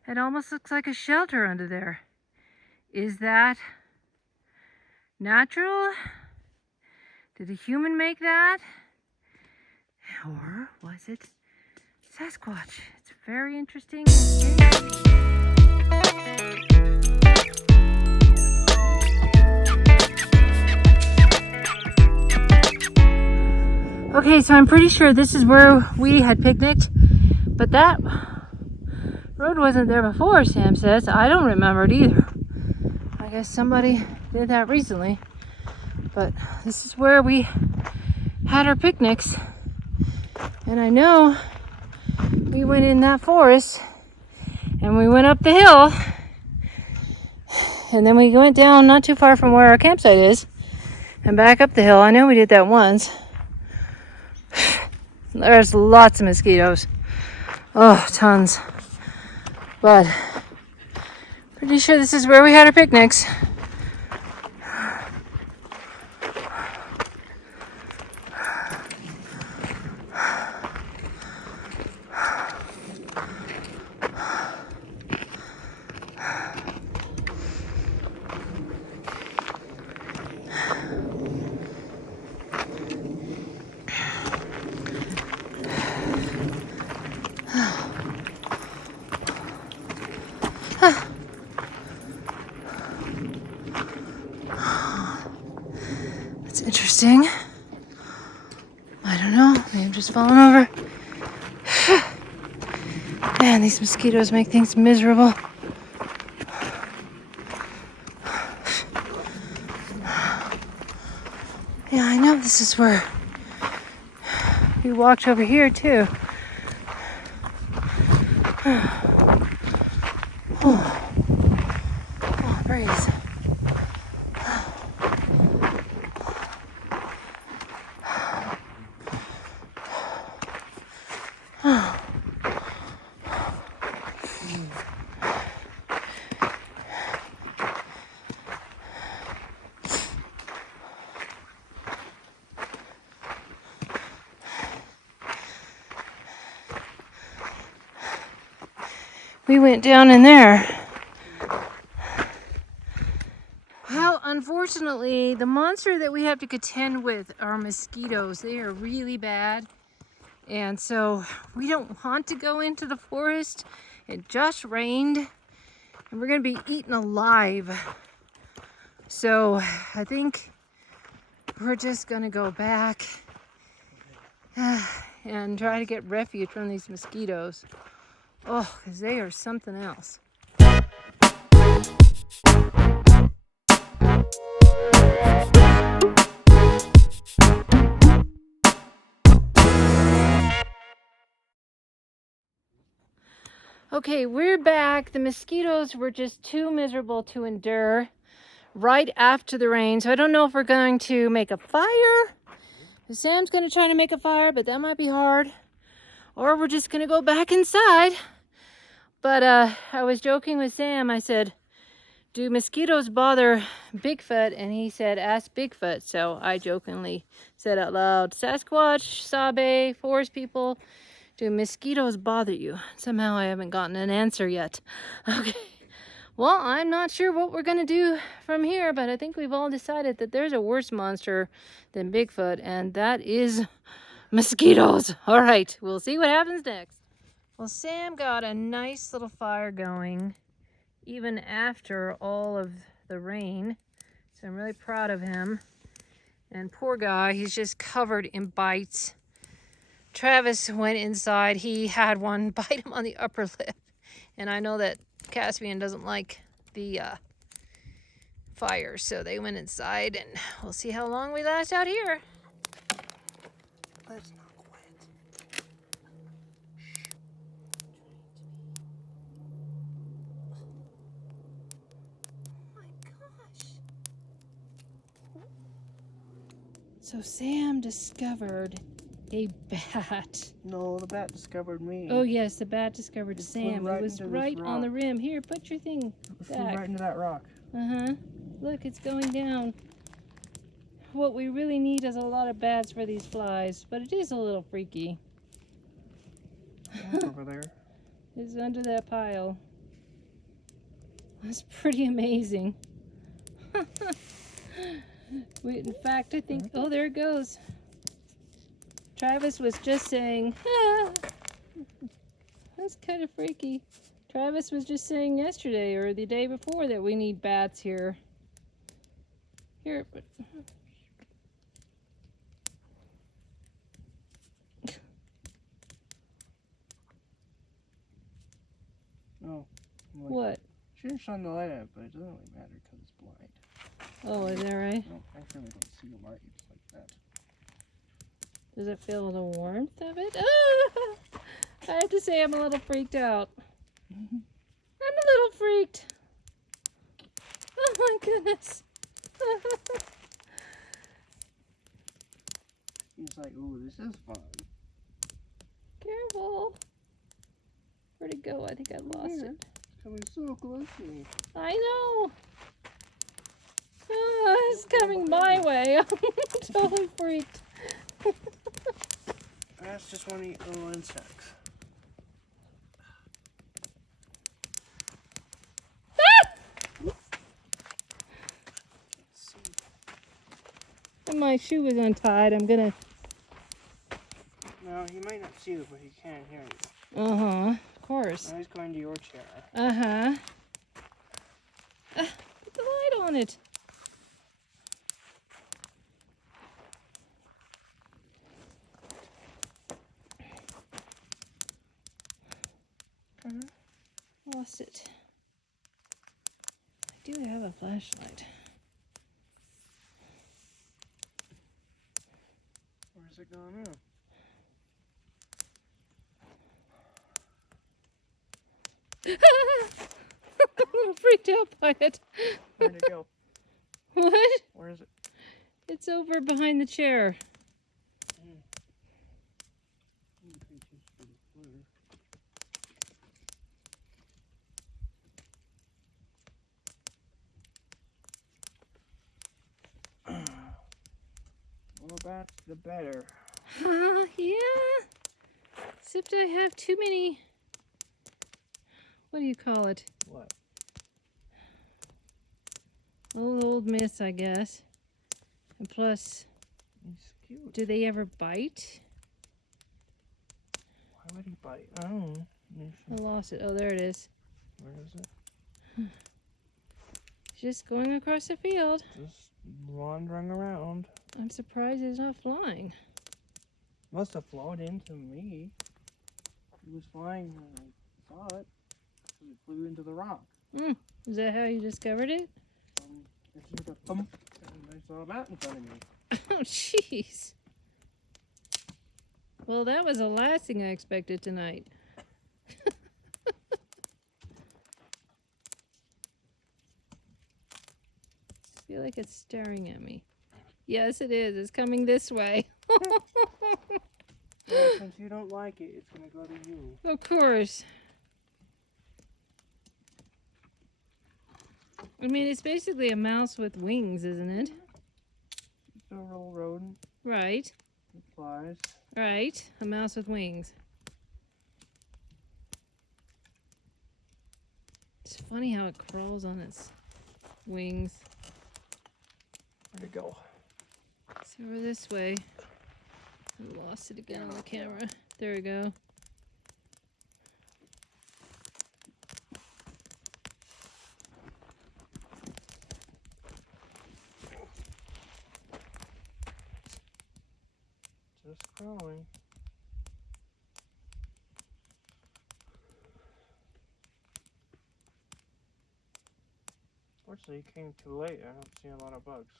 It almost looks like a shelter under there. Is that natural? Did a human make that? Or was it Sasquatch? It's very interesting. Okay, so I'm pretty sure this is where we had picnicked, but that road wasn't there before, Sam says. I don't remember it either. I guess somebody did that recently. But this is where we had our picnics. And I know we went in that forest and we went up the hill. And then we went down not too far from where our campsite is and back up the hill. I know we did that once. There's lots of mosquitoes. Oh, tons. But pretty sure this is where we had our picnics. That's interesting. I don't know. Maybe I'm just falling over. Man, these mosquitoes make things miserable. Yeah, I know this is where we walked over here too. Oh, breeze. We went down in there. Well, unfortunately, the monster that we have to contend with are mosquitoes. They are really bad. And so we don't want to go into the forest. It just rained and we're going to be eaten alive. So I think we're just going to go back and try to get refuge from these mosquitoes. Oh, because they are something else. Okay, we're back. The mosquitoes were just too miserable to endure right after the rain. So I don't know if we're going to make a fire. Sam's going to try to make a fire, but that might be hard. Or we're just going to go back inside. But I was joking with Sam. I said, do mosquitoes bother Bigfoot? And he said, ask Bigfoot. So I jokingly said out loud, Sasquatch, Sabe, forest people, do mosquitoes bother you? Somehow I haven't gotten an answer yet. Okay. Well, I'm not sure what we're going to do from here, but I think we've all decided that there's a worse monster than Bigfoot, and that is mosquitoes. All right, we'll see what happens next. Well, Sam got a nice little fire going even after all of the rain, so I'm really proud of him. And poor guy, he's just covered in bites. Travis went inside. He had one bite him on the upper lip, and I know that Caspian doesn't like the fire, so they went inside, and we'll see how long we last out here. Let's not quit. Oh my gosh. So Sam discovered a bat. No, the bat discovered me. Oh yes, the bat discovered It flew Sam. right It was into this right on the rock. rim. Here, put your thing It flew back. right into that rock. Uh-huh. Look, it's going down. What we really need is a lot of bats for these flies, but it is a little freaky. It's over there. It's under that pile. That's pretty amazing. In fact, I think... Oh, there it goes. Travis was just saying... Ah, that's kind of freaky. Travis was just saying yesterday or the day before that we need bats here. Here, but... No. Like, What? she didn't shine the light at it, but it doesn't really matter because it's blind. Oh, is that right? No, I really don't see the light like that. Does it feel the warmth of it? Ah! I have to say I'm a little freaked out. I'm a little freaked. Oh my goodness. He's like, ooh, this is fun. Careful. Where'd it go? I think I lost Here. it. It's coming so close to me. I know. Oh, it's coming my way. I'm totally freaked. That's just want to eat little insects. And my shoe was untied. I'm gonna... No, he might not see you, but he can hear you. Uh-huh. Of course. Now he's going to your chair. Uh-huh. Put the light on it. Lost it. I do have a flashlight. Where's it going now? I'm freaked out by it. Where'd it go? What? Where is it? It's over behind the chair. More bats, the better. Yeah. Except I have too many. What do you call it? What? Old myths, I guess. And plus, He's cute. do they ever bite? Why would he bite? I don't know. I lost it. Oh, there it is. Where is it? Just going across the field. Just wandering around. I'm surprised it's not flying. Must have flown into me. He was flying when I saw it. It flew into the rock. Is that how you discovered it? I heard a thump, and I saw a bat in front of me. Oh, jeez. Well, that was the last thing I expected tonight. I feel like it's staring at me. Yes, it is. It's coming this way. Well, since you don't like it, it's gonna go to you. Of course. I mean, it's basically a mouse with wings, isn't it? It's a little rodent. Right. It flies. Right. A mouse with wings. It's funny how it crawls on its wings. Where'd it go? It's over this way. I lost it again on the camera. There we go. Just crawling. Unfortunately, you came too late. I don't see a lot of bugs.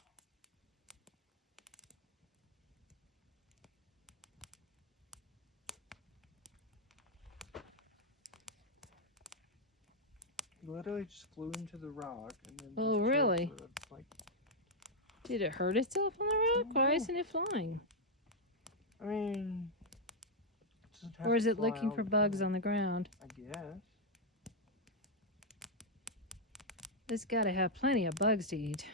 He literally just flew into the rock and then Oh, just chilled really? for like. Did it hurt itself on the rock? Why No. isn't it flying? I mean, it doesn't have Or is to it fly looking all for the bugs time, on the ground? I guess. It's got to have plenty of bugs to eat.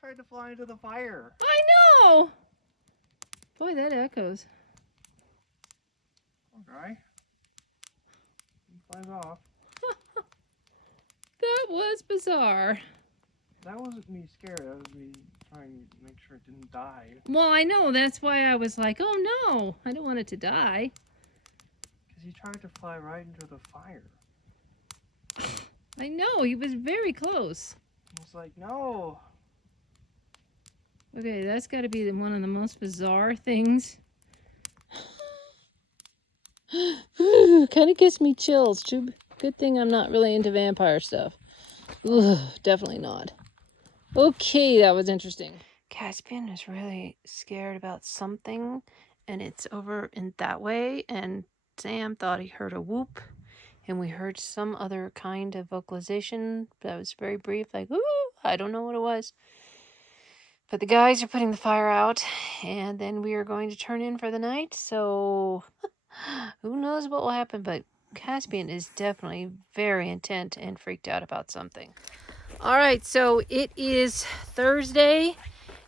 Tried to fly into the fire. I know! Boy, that echoes. Okay. He flies off. That was bizarre. That wasn't me scared. That was me trying to make sure it didn't die. Well, I know. That's why I was like, oh no, I don't want it to die. Because he tried to fly right into the fire. I know, he was very close. I was like, no. Okay, that's got to be one of the most bizarre things. Kind of gives me chills. Good thing I'm not really into vampire stuff. Ugh, definitely not. Okay, that was interesting. Caspian is really scared about something, and it's over in that way, and Sam thought he heard a whoop, and we heard some other kind of vocalization that was very brief, like, ooh, I don't know what it was. But the guys are putting the fire out, and then we are going to turn in for the night, so who knows what will happen, but Caspian is definitely very intent and freaked out about something. All right, so it is Thursday,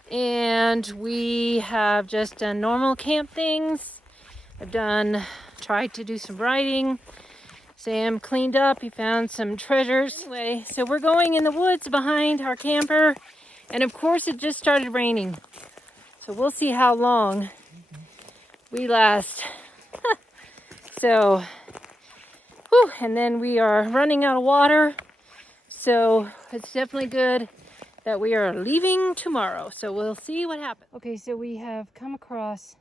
and we have just done normal camp things. I've tried to do some writing. Sam cleaned up, he found some treasures. Anyway, so we're going in the woods behind our camper, and of course it just started raining. So we'll see how long we last. So, whew, and then we are running out of water. So it's definitely good that we are leaving tomorrow. So we'll see what happens. Okay, so we have come across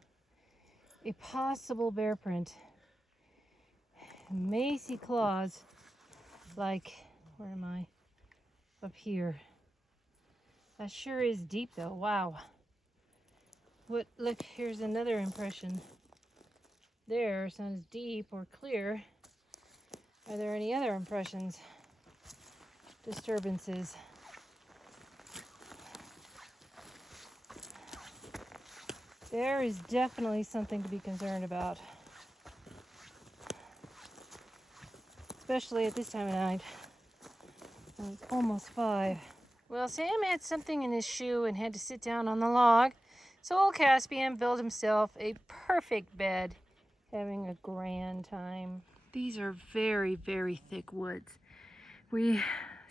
a possible bear print. May see claws, like, where am I? Up here. That sure is deep though, wow. Look, here's another impression. There, it's not as deep or clear. Are there any other impressions? Disturbances? There is definitely something to be concerned about. Especially at this time of night. It's almost 5. Well, Sam had something in his shoe and had to sit down on the log. So old Caspian built himself a perfect bed, having a grand time. These are very, very thick woods.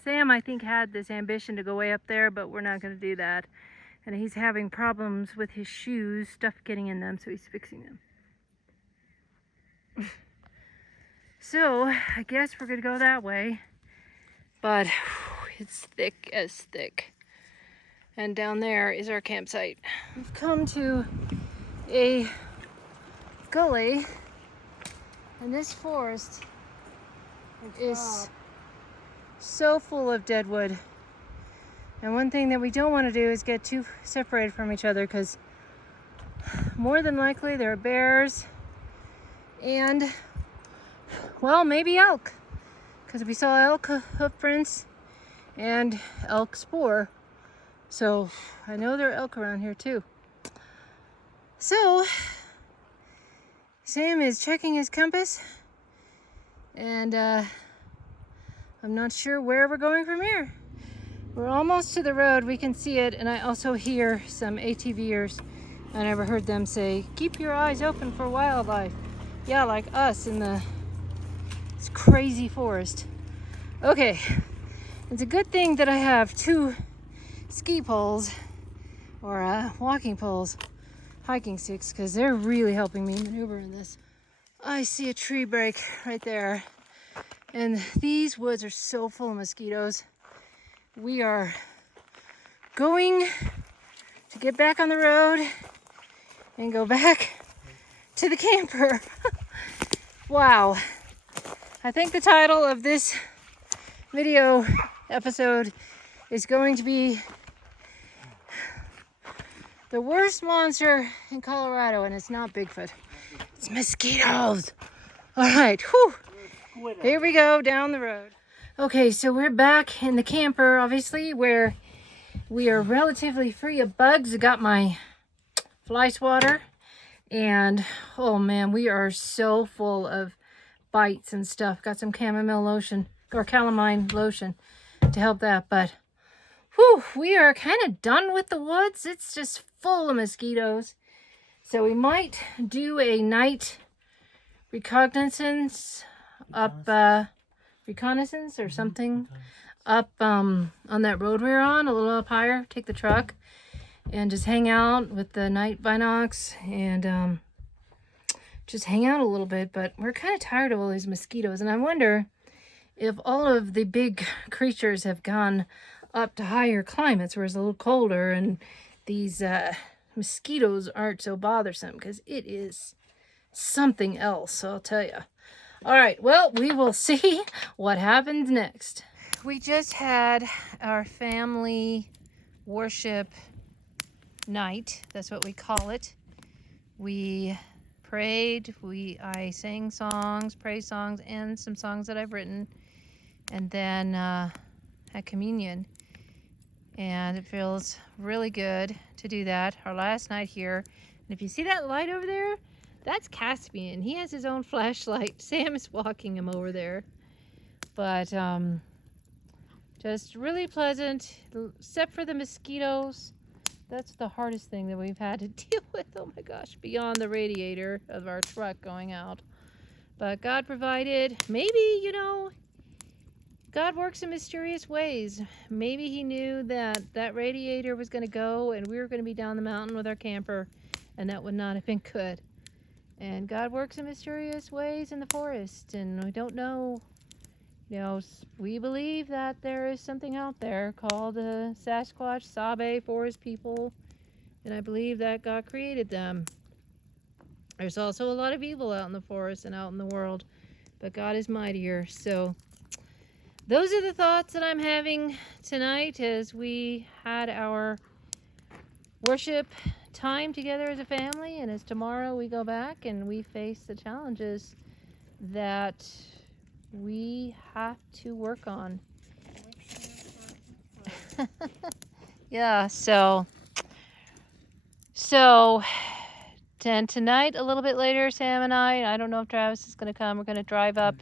Sam, I think, had this ambition to go way up there, but we're not going to do that. And he's having problems with his shoes, stuff getting in them, so he's fixing them. So, I guess we're going to go that way. But it's thick as thick. And down there is our campsite. We've come to a gully, and this forest is so full of dead wood. And one thing that we don't want to do is get too separated from each other, because more than likely there are bears and, well, maybe elk, because we saw elk hoof prints and elk spoor. So I know there are elk around here too. So Sam is checking his compass, and I'm not sure where we're going from here. We're almost to the road, we can see it, and I also hear some ATVers. I never heard them say, keep your eyes open for wildlife. Yeah, like us in this crazy forest. Okay, it's a good thing that I have 2 ski poles, or walking poles, hiking sticks, because they're really helping me maneuver in this. I see a tree break right there, and these woods are so full of mosquitoes. We are going to get back on the road and go back to the camper. Wow. I think the title of this video episode is going to be the worst monster in Colorado, and it's not Bigfoot. It's mosquitoes. All right, whew. Here we go down the road. Okay, so we're back in the camper, obviously, where we are relatively free of bugs. I got my fly swatter, and oh man, we are so full of bites and stuff. Got some chamomile lotion or calamine lotion to help that, but whew, we are kind of done with the woods. It's just full of mosquitoes. So we might do a night reconnaissance or something up on that road we were on, a little up higher. Take the truck and just hang out with the night binocs and just hang out a little bit. But we're kind of tired of all these mosquitoes, and I wonder if all of the big creatures have gone up to higher climates where it's a little colder and these mosquitoes aren't so bothersome, because it is something else, I'll tell you. All right, well, we will see what happens next. We just had our family worship night. That's what we call it. We prayed, I sang songs, praise songs, and some songs that I've written, and then had communion. And it feels really good to do that. Our last night here. And if you see that light over there, that's Caspian. He has his own flashlight. Sam is walking him over there. But just really pleasant, except for the mosquitoes. That's the hardest thing that we've had to deal with. Oh my gosh, beyond the radiator of our truck going out. But God provided. Maybe, you know, God works in mysterious ways. Maybe he knew that that radiator was going to go and we were going to be down the mountain with our camper, and that would not have been good. And God works in mysterious ways in the forest, and we don't know. You know, we believe that there is something out there called the Sasquatch, Sabe, forest people, and I believe that God created them. There's also a lot of evil out in the forest and out in the world, but God is mightier. So those are the thoughts that I'm having tonight as we had our worship time together as a family, and as tomorrow we go back and we face the challenges that we have to work on. Yeah, so then tonight a little bit later, Sam and I don't know if Travis is going to come, we're going to drive up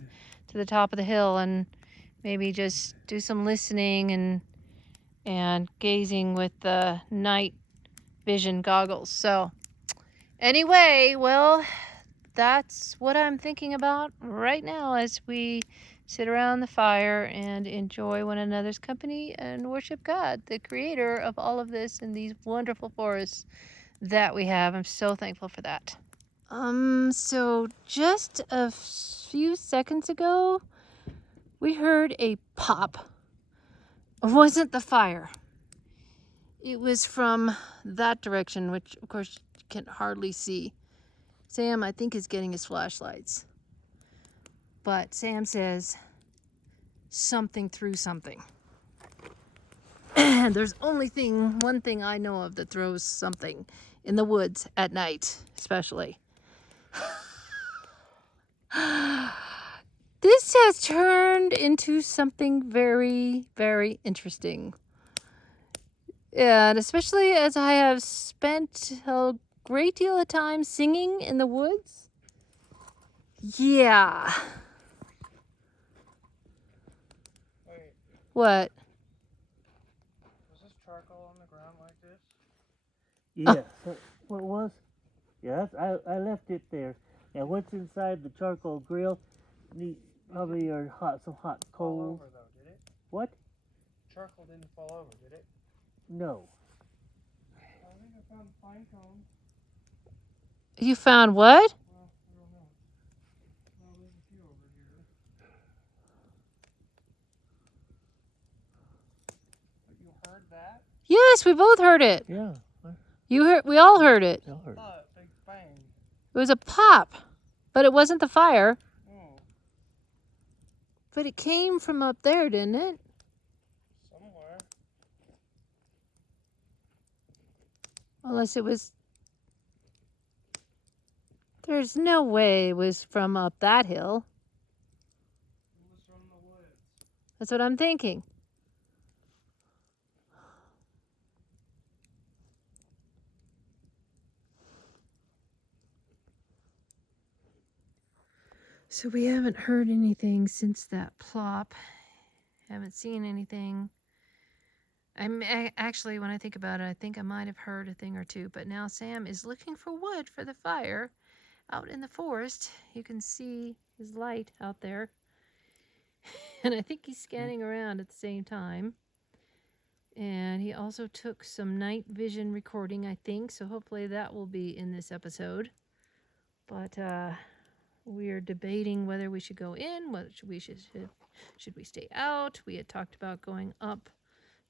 to the top of the hill and maybe just do some listening and gazing with the night vision goggles. So anyway, well, that's what I'm thinking about right now as we sit around the fire and enjoy one another's company and worship God, the creator of all of this and these wonderful forests that we have. I'm so thankful for that. So just a few seconds ago, we heard a pop. It wasn't the fire. It was from that direction, which of course you can hardly see. Sam, I think, is getting his flashlights. But Sam says something threw something. There's only one thing I know of that throws something in the woods at night, especially. This has turned into something very, very interesting. And especially as I have spent a great deal of time singing in the woods. Yeah. Wait, What? was this charcoal on the ground like this? Yeah. What was? Yes, I left it there. Yeah, what's inside the charcoal grill? Probably are some hot Fall coals. over though, did it? What? Charcoal didn't fall over, did it? No. I think I found a pine cone. You found what? Well, I don't know. Well, there's a few over here. But you heard that? Yes, we both heard it. Yeah. You heard? We all heard it. I heard. Oh, big bang. It was a pop, but it wasn't the fire. But it came from up there, didn't it? Somewhere. Unless it was... There's no way it was from up that hill. It was from the woods. That's what I'm thinking. So we haven't heard anything since that plop. Haven't seen anything. Actually, when I think about it, I think I might have heard a thing or two. But now Sam is looking for wood for the fire out in the forest. You can see his light out there. And I think he's scanning around at the same time. And he also took some night vision recording, I think. So hopefully that will be in this episode. But we're debating whether we should go in, whether should we stay out. We had talked about going up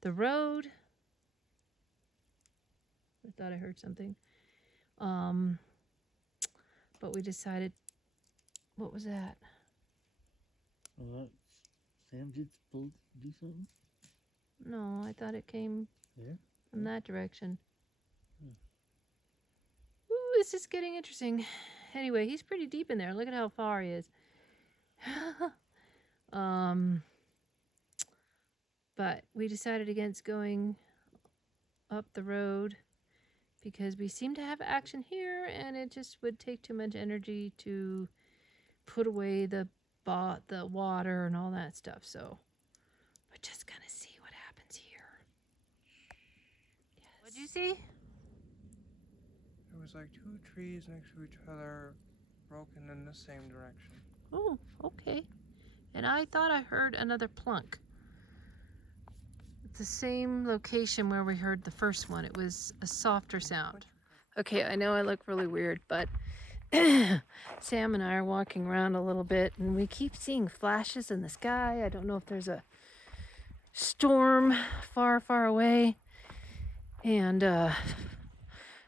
the road. I thought I heard something. But we decided, what was that? Sam did do something? No, I thought it came from that direction. Ooh, this is getting interesting. Anyway, he's pretty deep in there. Look at how far he is. But we decided against going up the road because we seem to have action here, and it just would take too much energy to put away the water and all that stuff. So we're just gonna see what happens here. Yes. What'd you see? There was like 2 trees next to each other, broken in the same direction. Oh, okay. And I thought I heard another plunk. It's the same location where we heard the first one. It was a softer sound. Okay, I know I look really weird, but Sam and I are walking around a little bit, and we keep seeing flashes in the sky. I don't know if there's a storm far, far away. And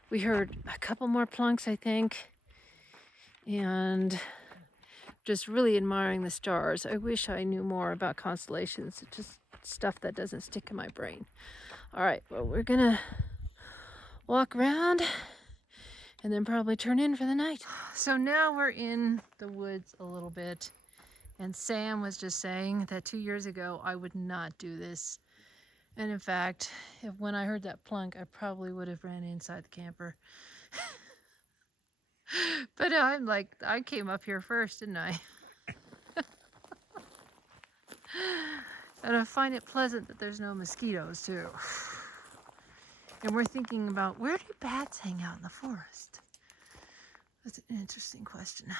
we heard a couple more plunks, I think. And just really admiring the stars. I wish I knew more about constellations. It's just stuff that doesn't stick in my brain. All right, well, we're gonna walk around and then probably turn in for the night. So now we're in the woods a little bit, and Sam was just saying that 2 years ago I would not do this. And in fact, when I heard that plunk, I probably would have ran inside the camper. But I'm like, I came up here first, didn't I? And I find it pleasant that there's no mosquitoes too. And we're thinking about, where do bats hang out in the forest? That's an interesting question.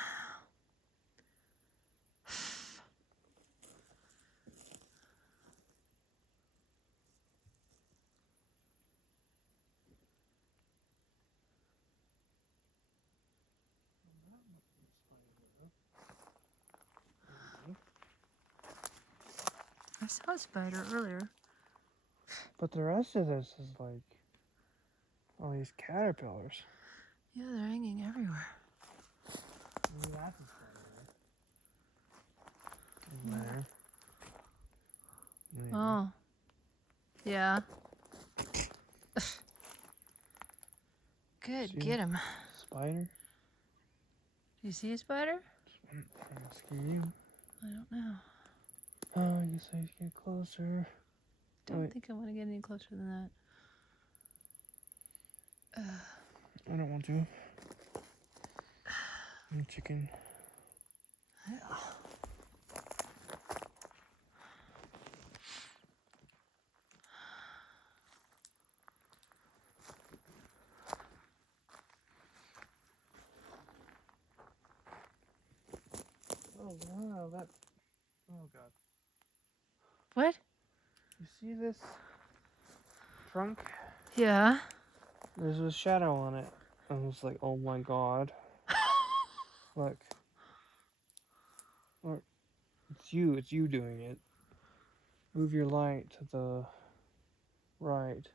I saw a spider earlier. But the rest of this is like all these caterpillars. Yeah, they're hanging everywhere. Maybe that's a spider. In there. Maybe. Oh. Yeah. Good, See? get him. Spider? Do you see a spider? I'm trying to scare you. I don't know. Oh, I guess I should get closer. Don't think I want to get any closer than that. I don't want to. I'm chicken. Oh wow, that. Oh god. What? You see this trunk? Yeah. There's a shadow on it. I was like, oh my god. Look. Look. It's you doing it. Move your light to the right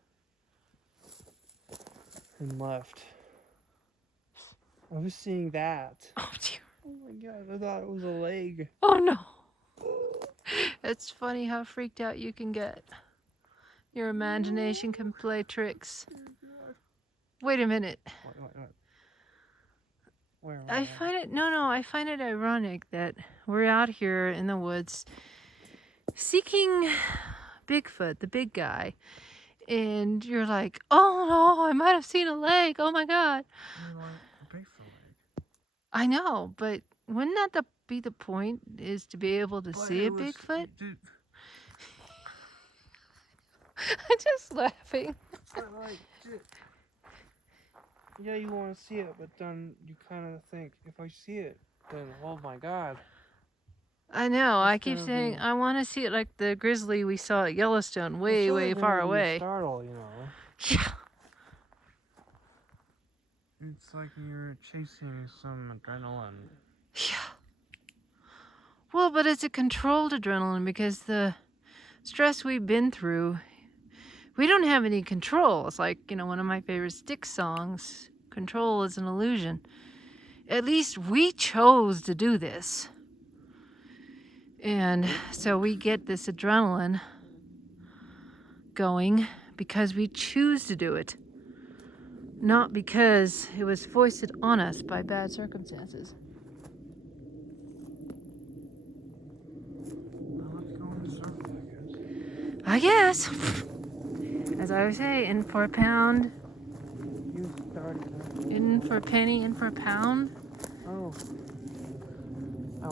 and left. I was seeing that. Oh dear. Oh my god, I thought it was a leg. Oh no. It's funny how freaked out you can get. Your imagination can play tricks. Wait a minute. What? Where? I find it ironic that we're out here in the woods seeking Bigfoot, the big guy, and you're like, oh no, I might have seen a leg. Oh my God. You're like a Bigfoot. I know, but wouldn't that be the point, is to be able to see a Bigfoot? I'm just laughing. Like, yeah, you want to see it, but then you kind of think, if I see it, then oh my God. I know. I keep gonna saying be- I want to see it like the grizzly we saw at Yellowstone, way, It's way really far gonna be a away. startle, you know. Yeah. It's like you're chasing some adrenaline. Yeah. Well, but it's a controlled adrenaline because the stress we've been through, we don't have any control. It's like, one of my favorite Styx songs, Control is an Illusion. At least we chose to do this. And so we get this adrenaline going because we choose to do it, not because it was foisted on us by bad circumstances. Well, let's go in the circle, I guess. As I would say, in for a pound, You started. in for a penny, in for a pound. Oh. I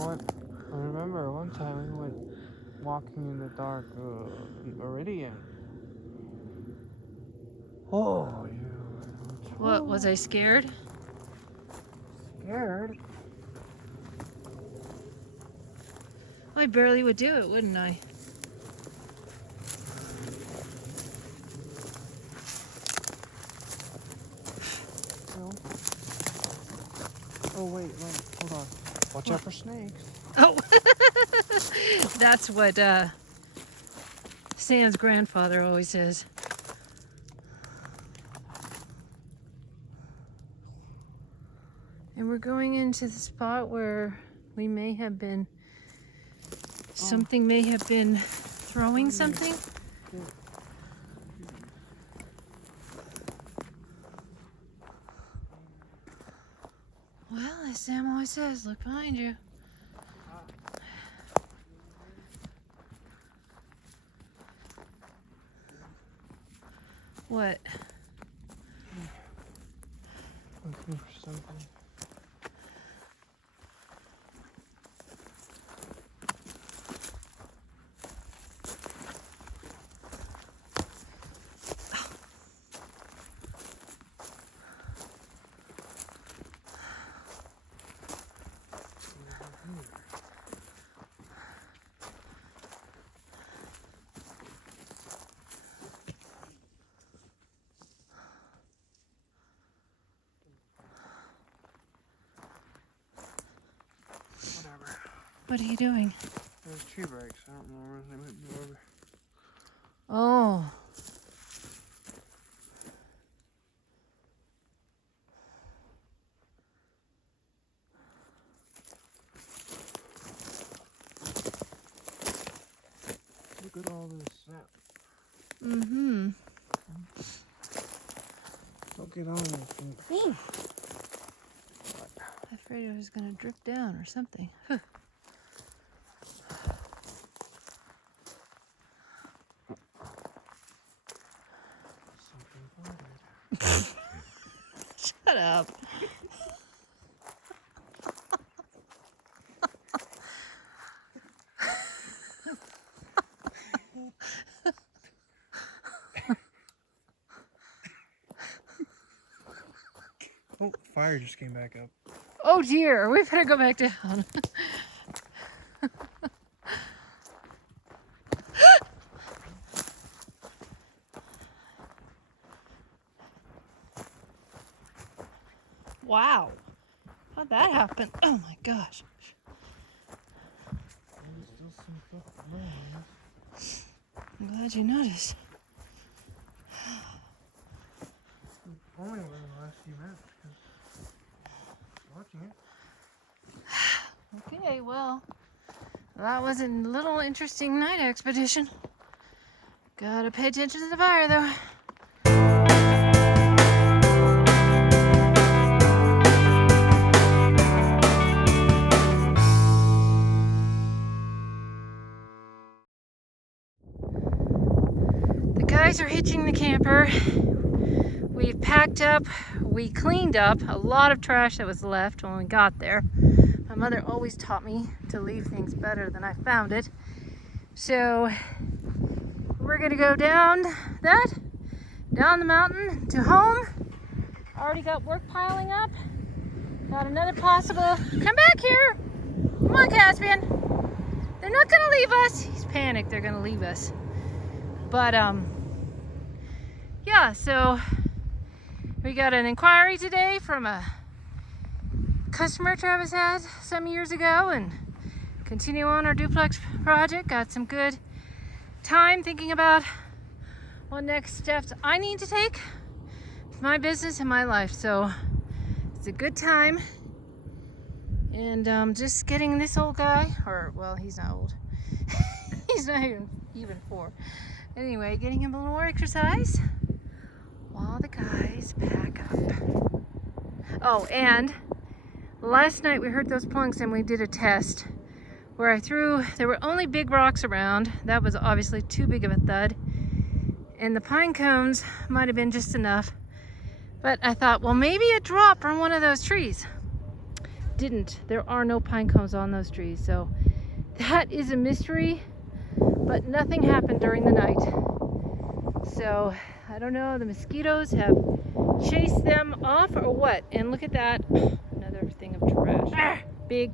remember one time we went walking in the dark Meridian. Oh, you What, was I scared? scared? I barely would do it, wouldn't I? No. Oh, wait, hold on. Watch out for snakes. Oh, that's what Sam's grandfather always says. And we're going into the spot where we may have been, something may have been throwing something. Well, as Sam always says, look behind you. What? Looking for something. Whatever. What are you doing? There's tree breaks. I don't know where they might be over. Oh. Look at all this sap. Mm-hmm. Don't get on anything. I afraid it was gonna drip down or something. Something farted. Shut up. Oh, fire just came back up. Oh dear, we better go back down. Wow. How'd that happen? Oh my gosh. There's still some stuff around. I'm glad you noticed. Only within the last few minutes because watching it. Okay, well, That was a little interesting night expedition. Gotta pay attention to the fire though. The guys are hitching the camper. We've packed up, we cleaned up a lot of trash that was left when we got there. My mother always taught me to leave things better than I found it. So we're gonna go down the mountain to home. Already got work piling up. Got another possible, come back here. Come on, Caspian. They're not gonna leave us. He's panicked, they're gonna leave us. But yeah, so we got an inquiry today from a customer Travis had some years ago, and continue on our duplex project. Got some good time thinking about what next steps I need to take with my business and my life. So it's a good time, and just getting this old guy, or well, he's not old. He's not even 4. Anyway, getting him a little more exercise while the guys pack up. Oh, and last night we heard those plunks and we did a test where there were only big rocks around. That was obviously too big of a thud. And the pine cones might have been just enough. But I thought, well, maybe a drop from one of those trees. Didn't. There are no pine cones on those trees. So that is a mystery, but nothing happened during the night. So I don't know, the mosquitoes have chased them off or what. And look at that, another thing of trash. Big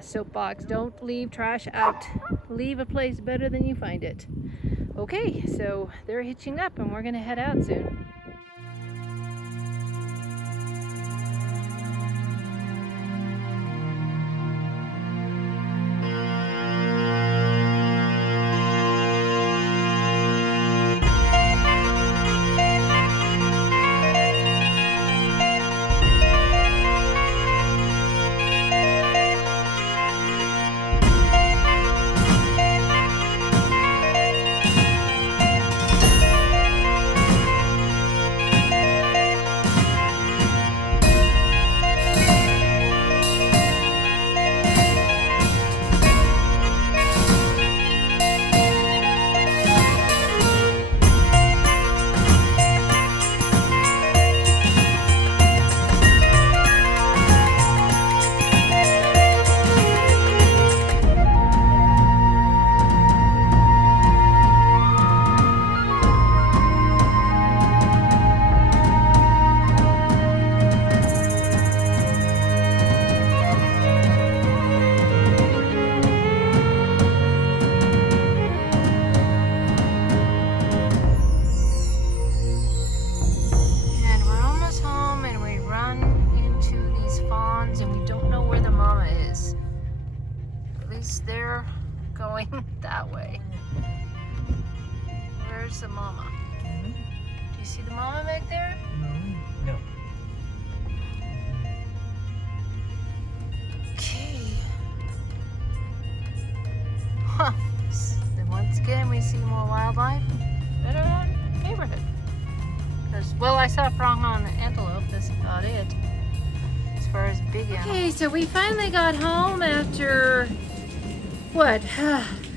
soapbox. Don't leave trash out. Leave a place better than you find it. Okay, so they're hitching up and we're gonna head out soon. They're going that way. Where's the mama? Do you see the mama back there? No. Okay. Huh. Then once again we see more wildlife. Better neighborhood. Because, well, I saw pronghorn antelope. That's about it. As far as big animals. Okay, so we finally got home after what?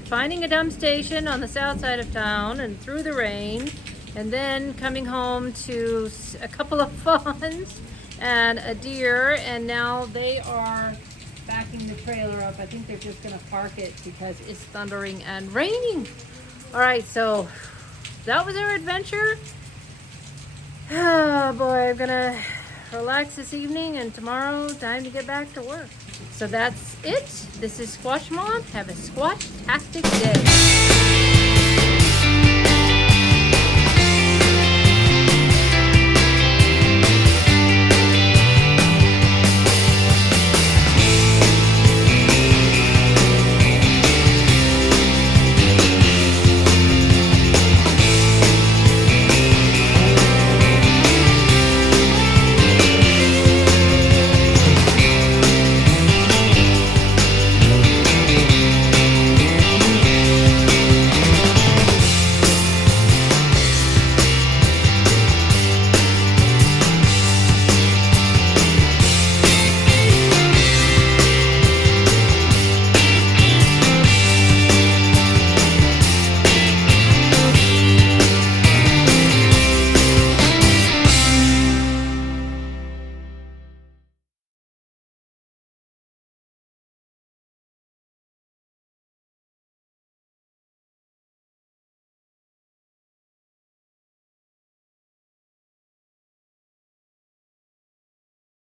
Finding a dump station on the south side of town and through the rain, and then coming home to a couple of fawns and a deer, and now they are backing the trailer up. I think they're just gonna park it because it's thundering and raining. All right, so that was our adventure. Oh boy, I'm gonna relax this evening, and tomorrow time to get back to work. So that's it. This is Squatch Mom. Have a squatch-tastic day.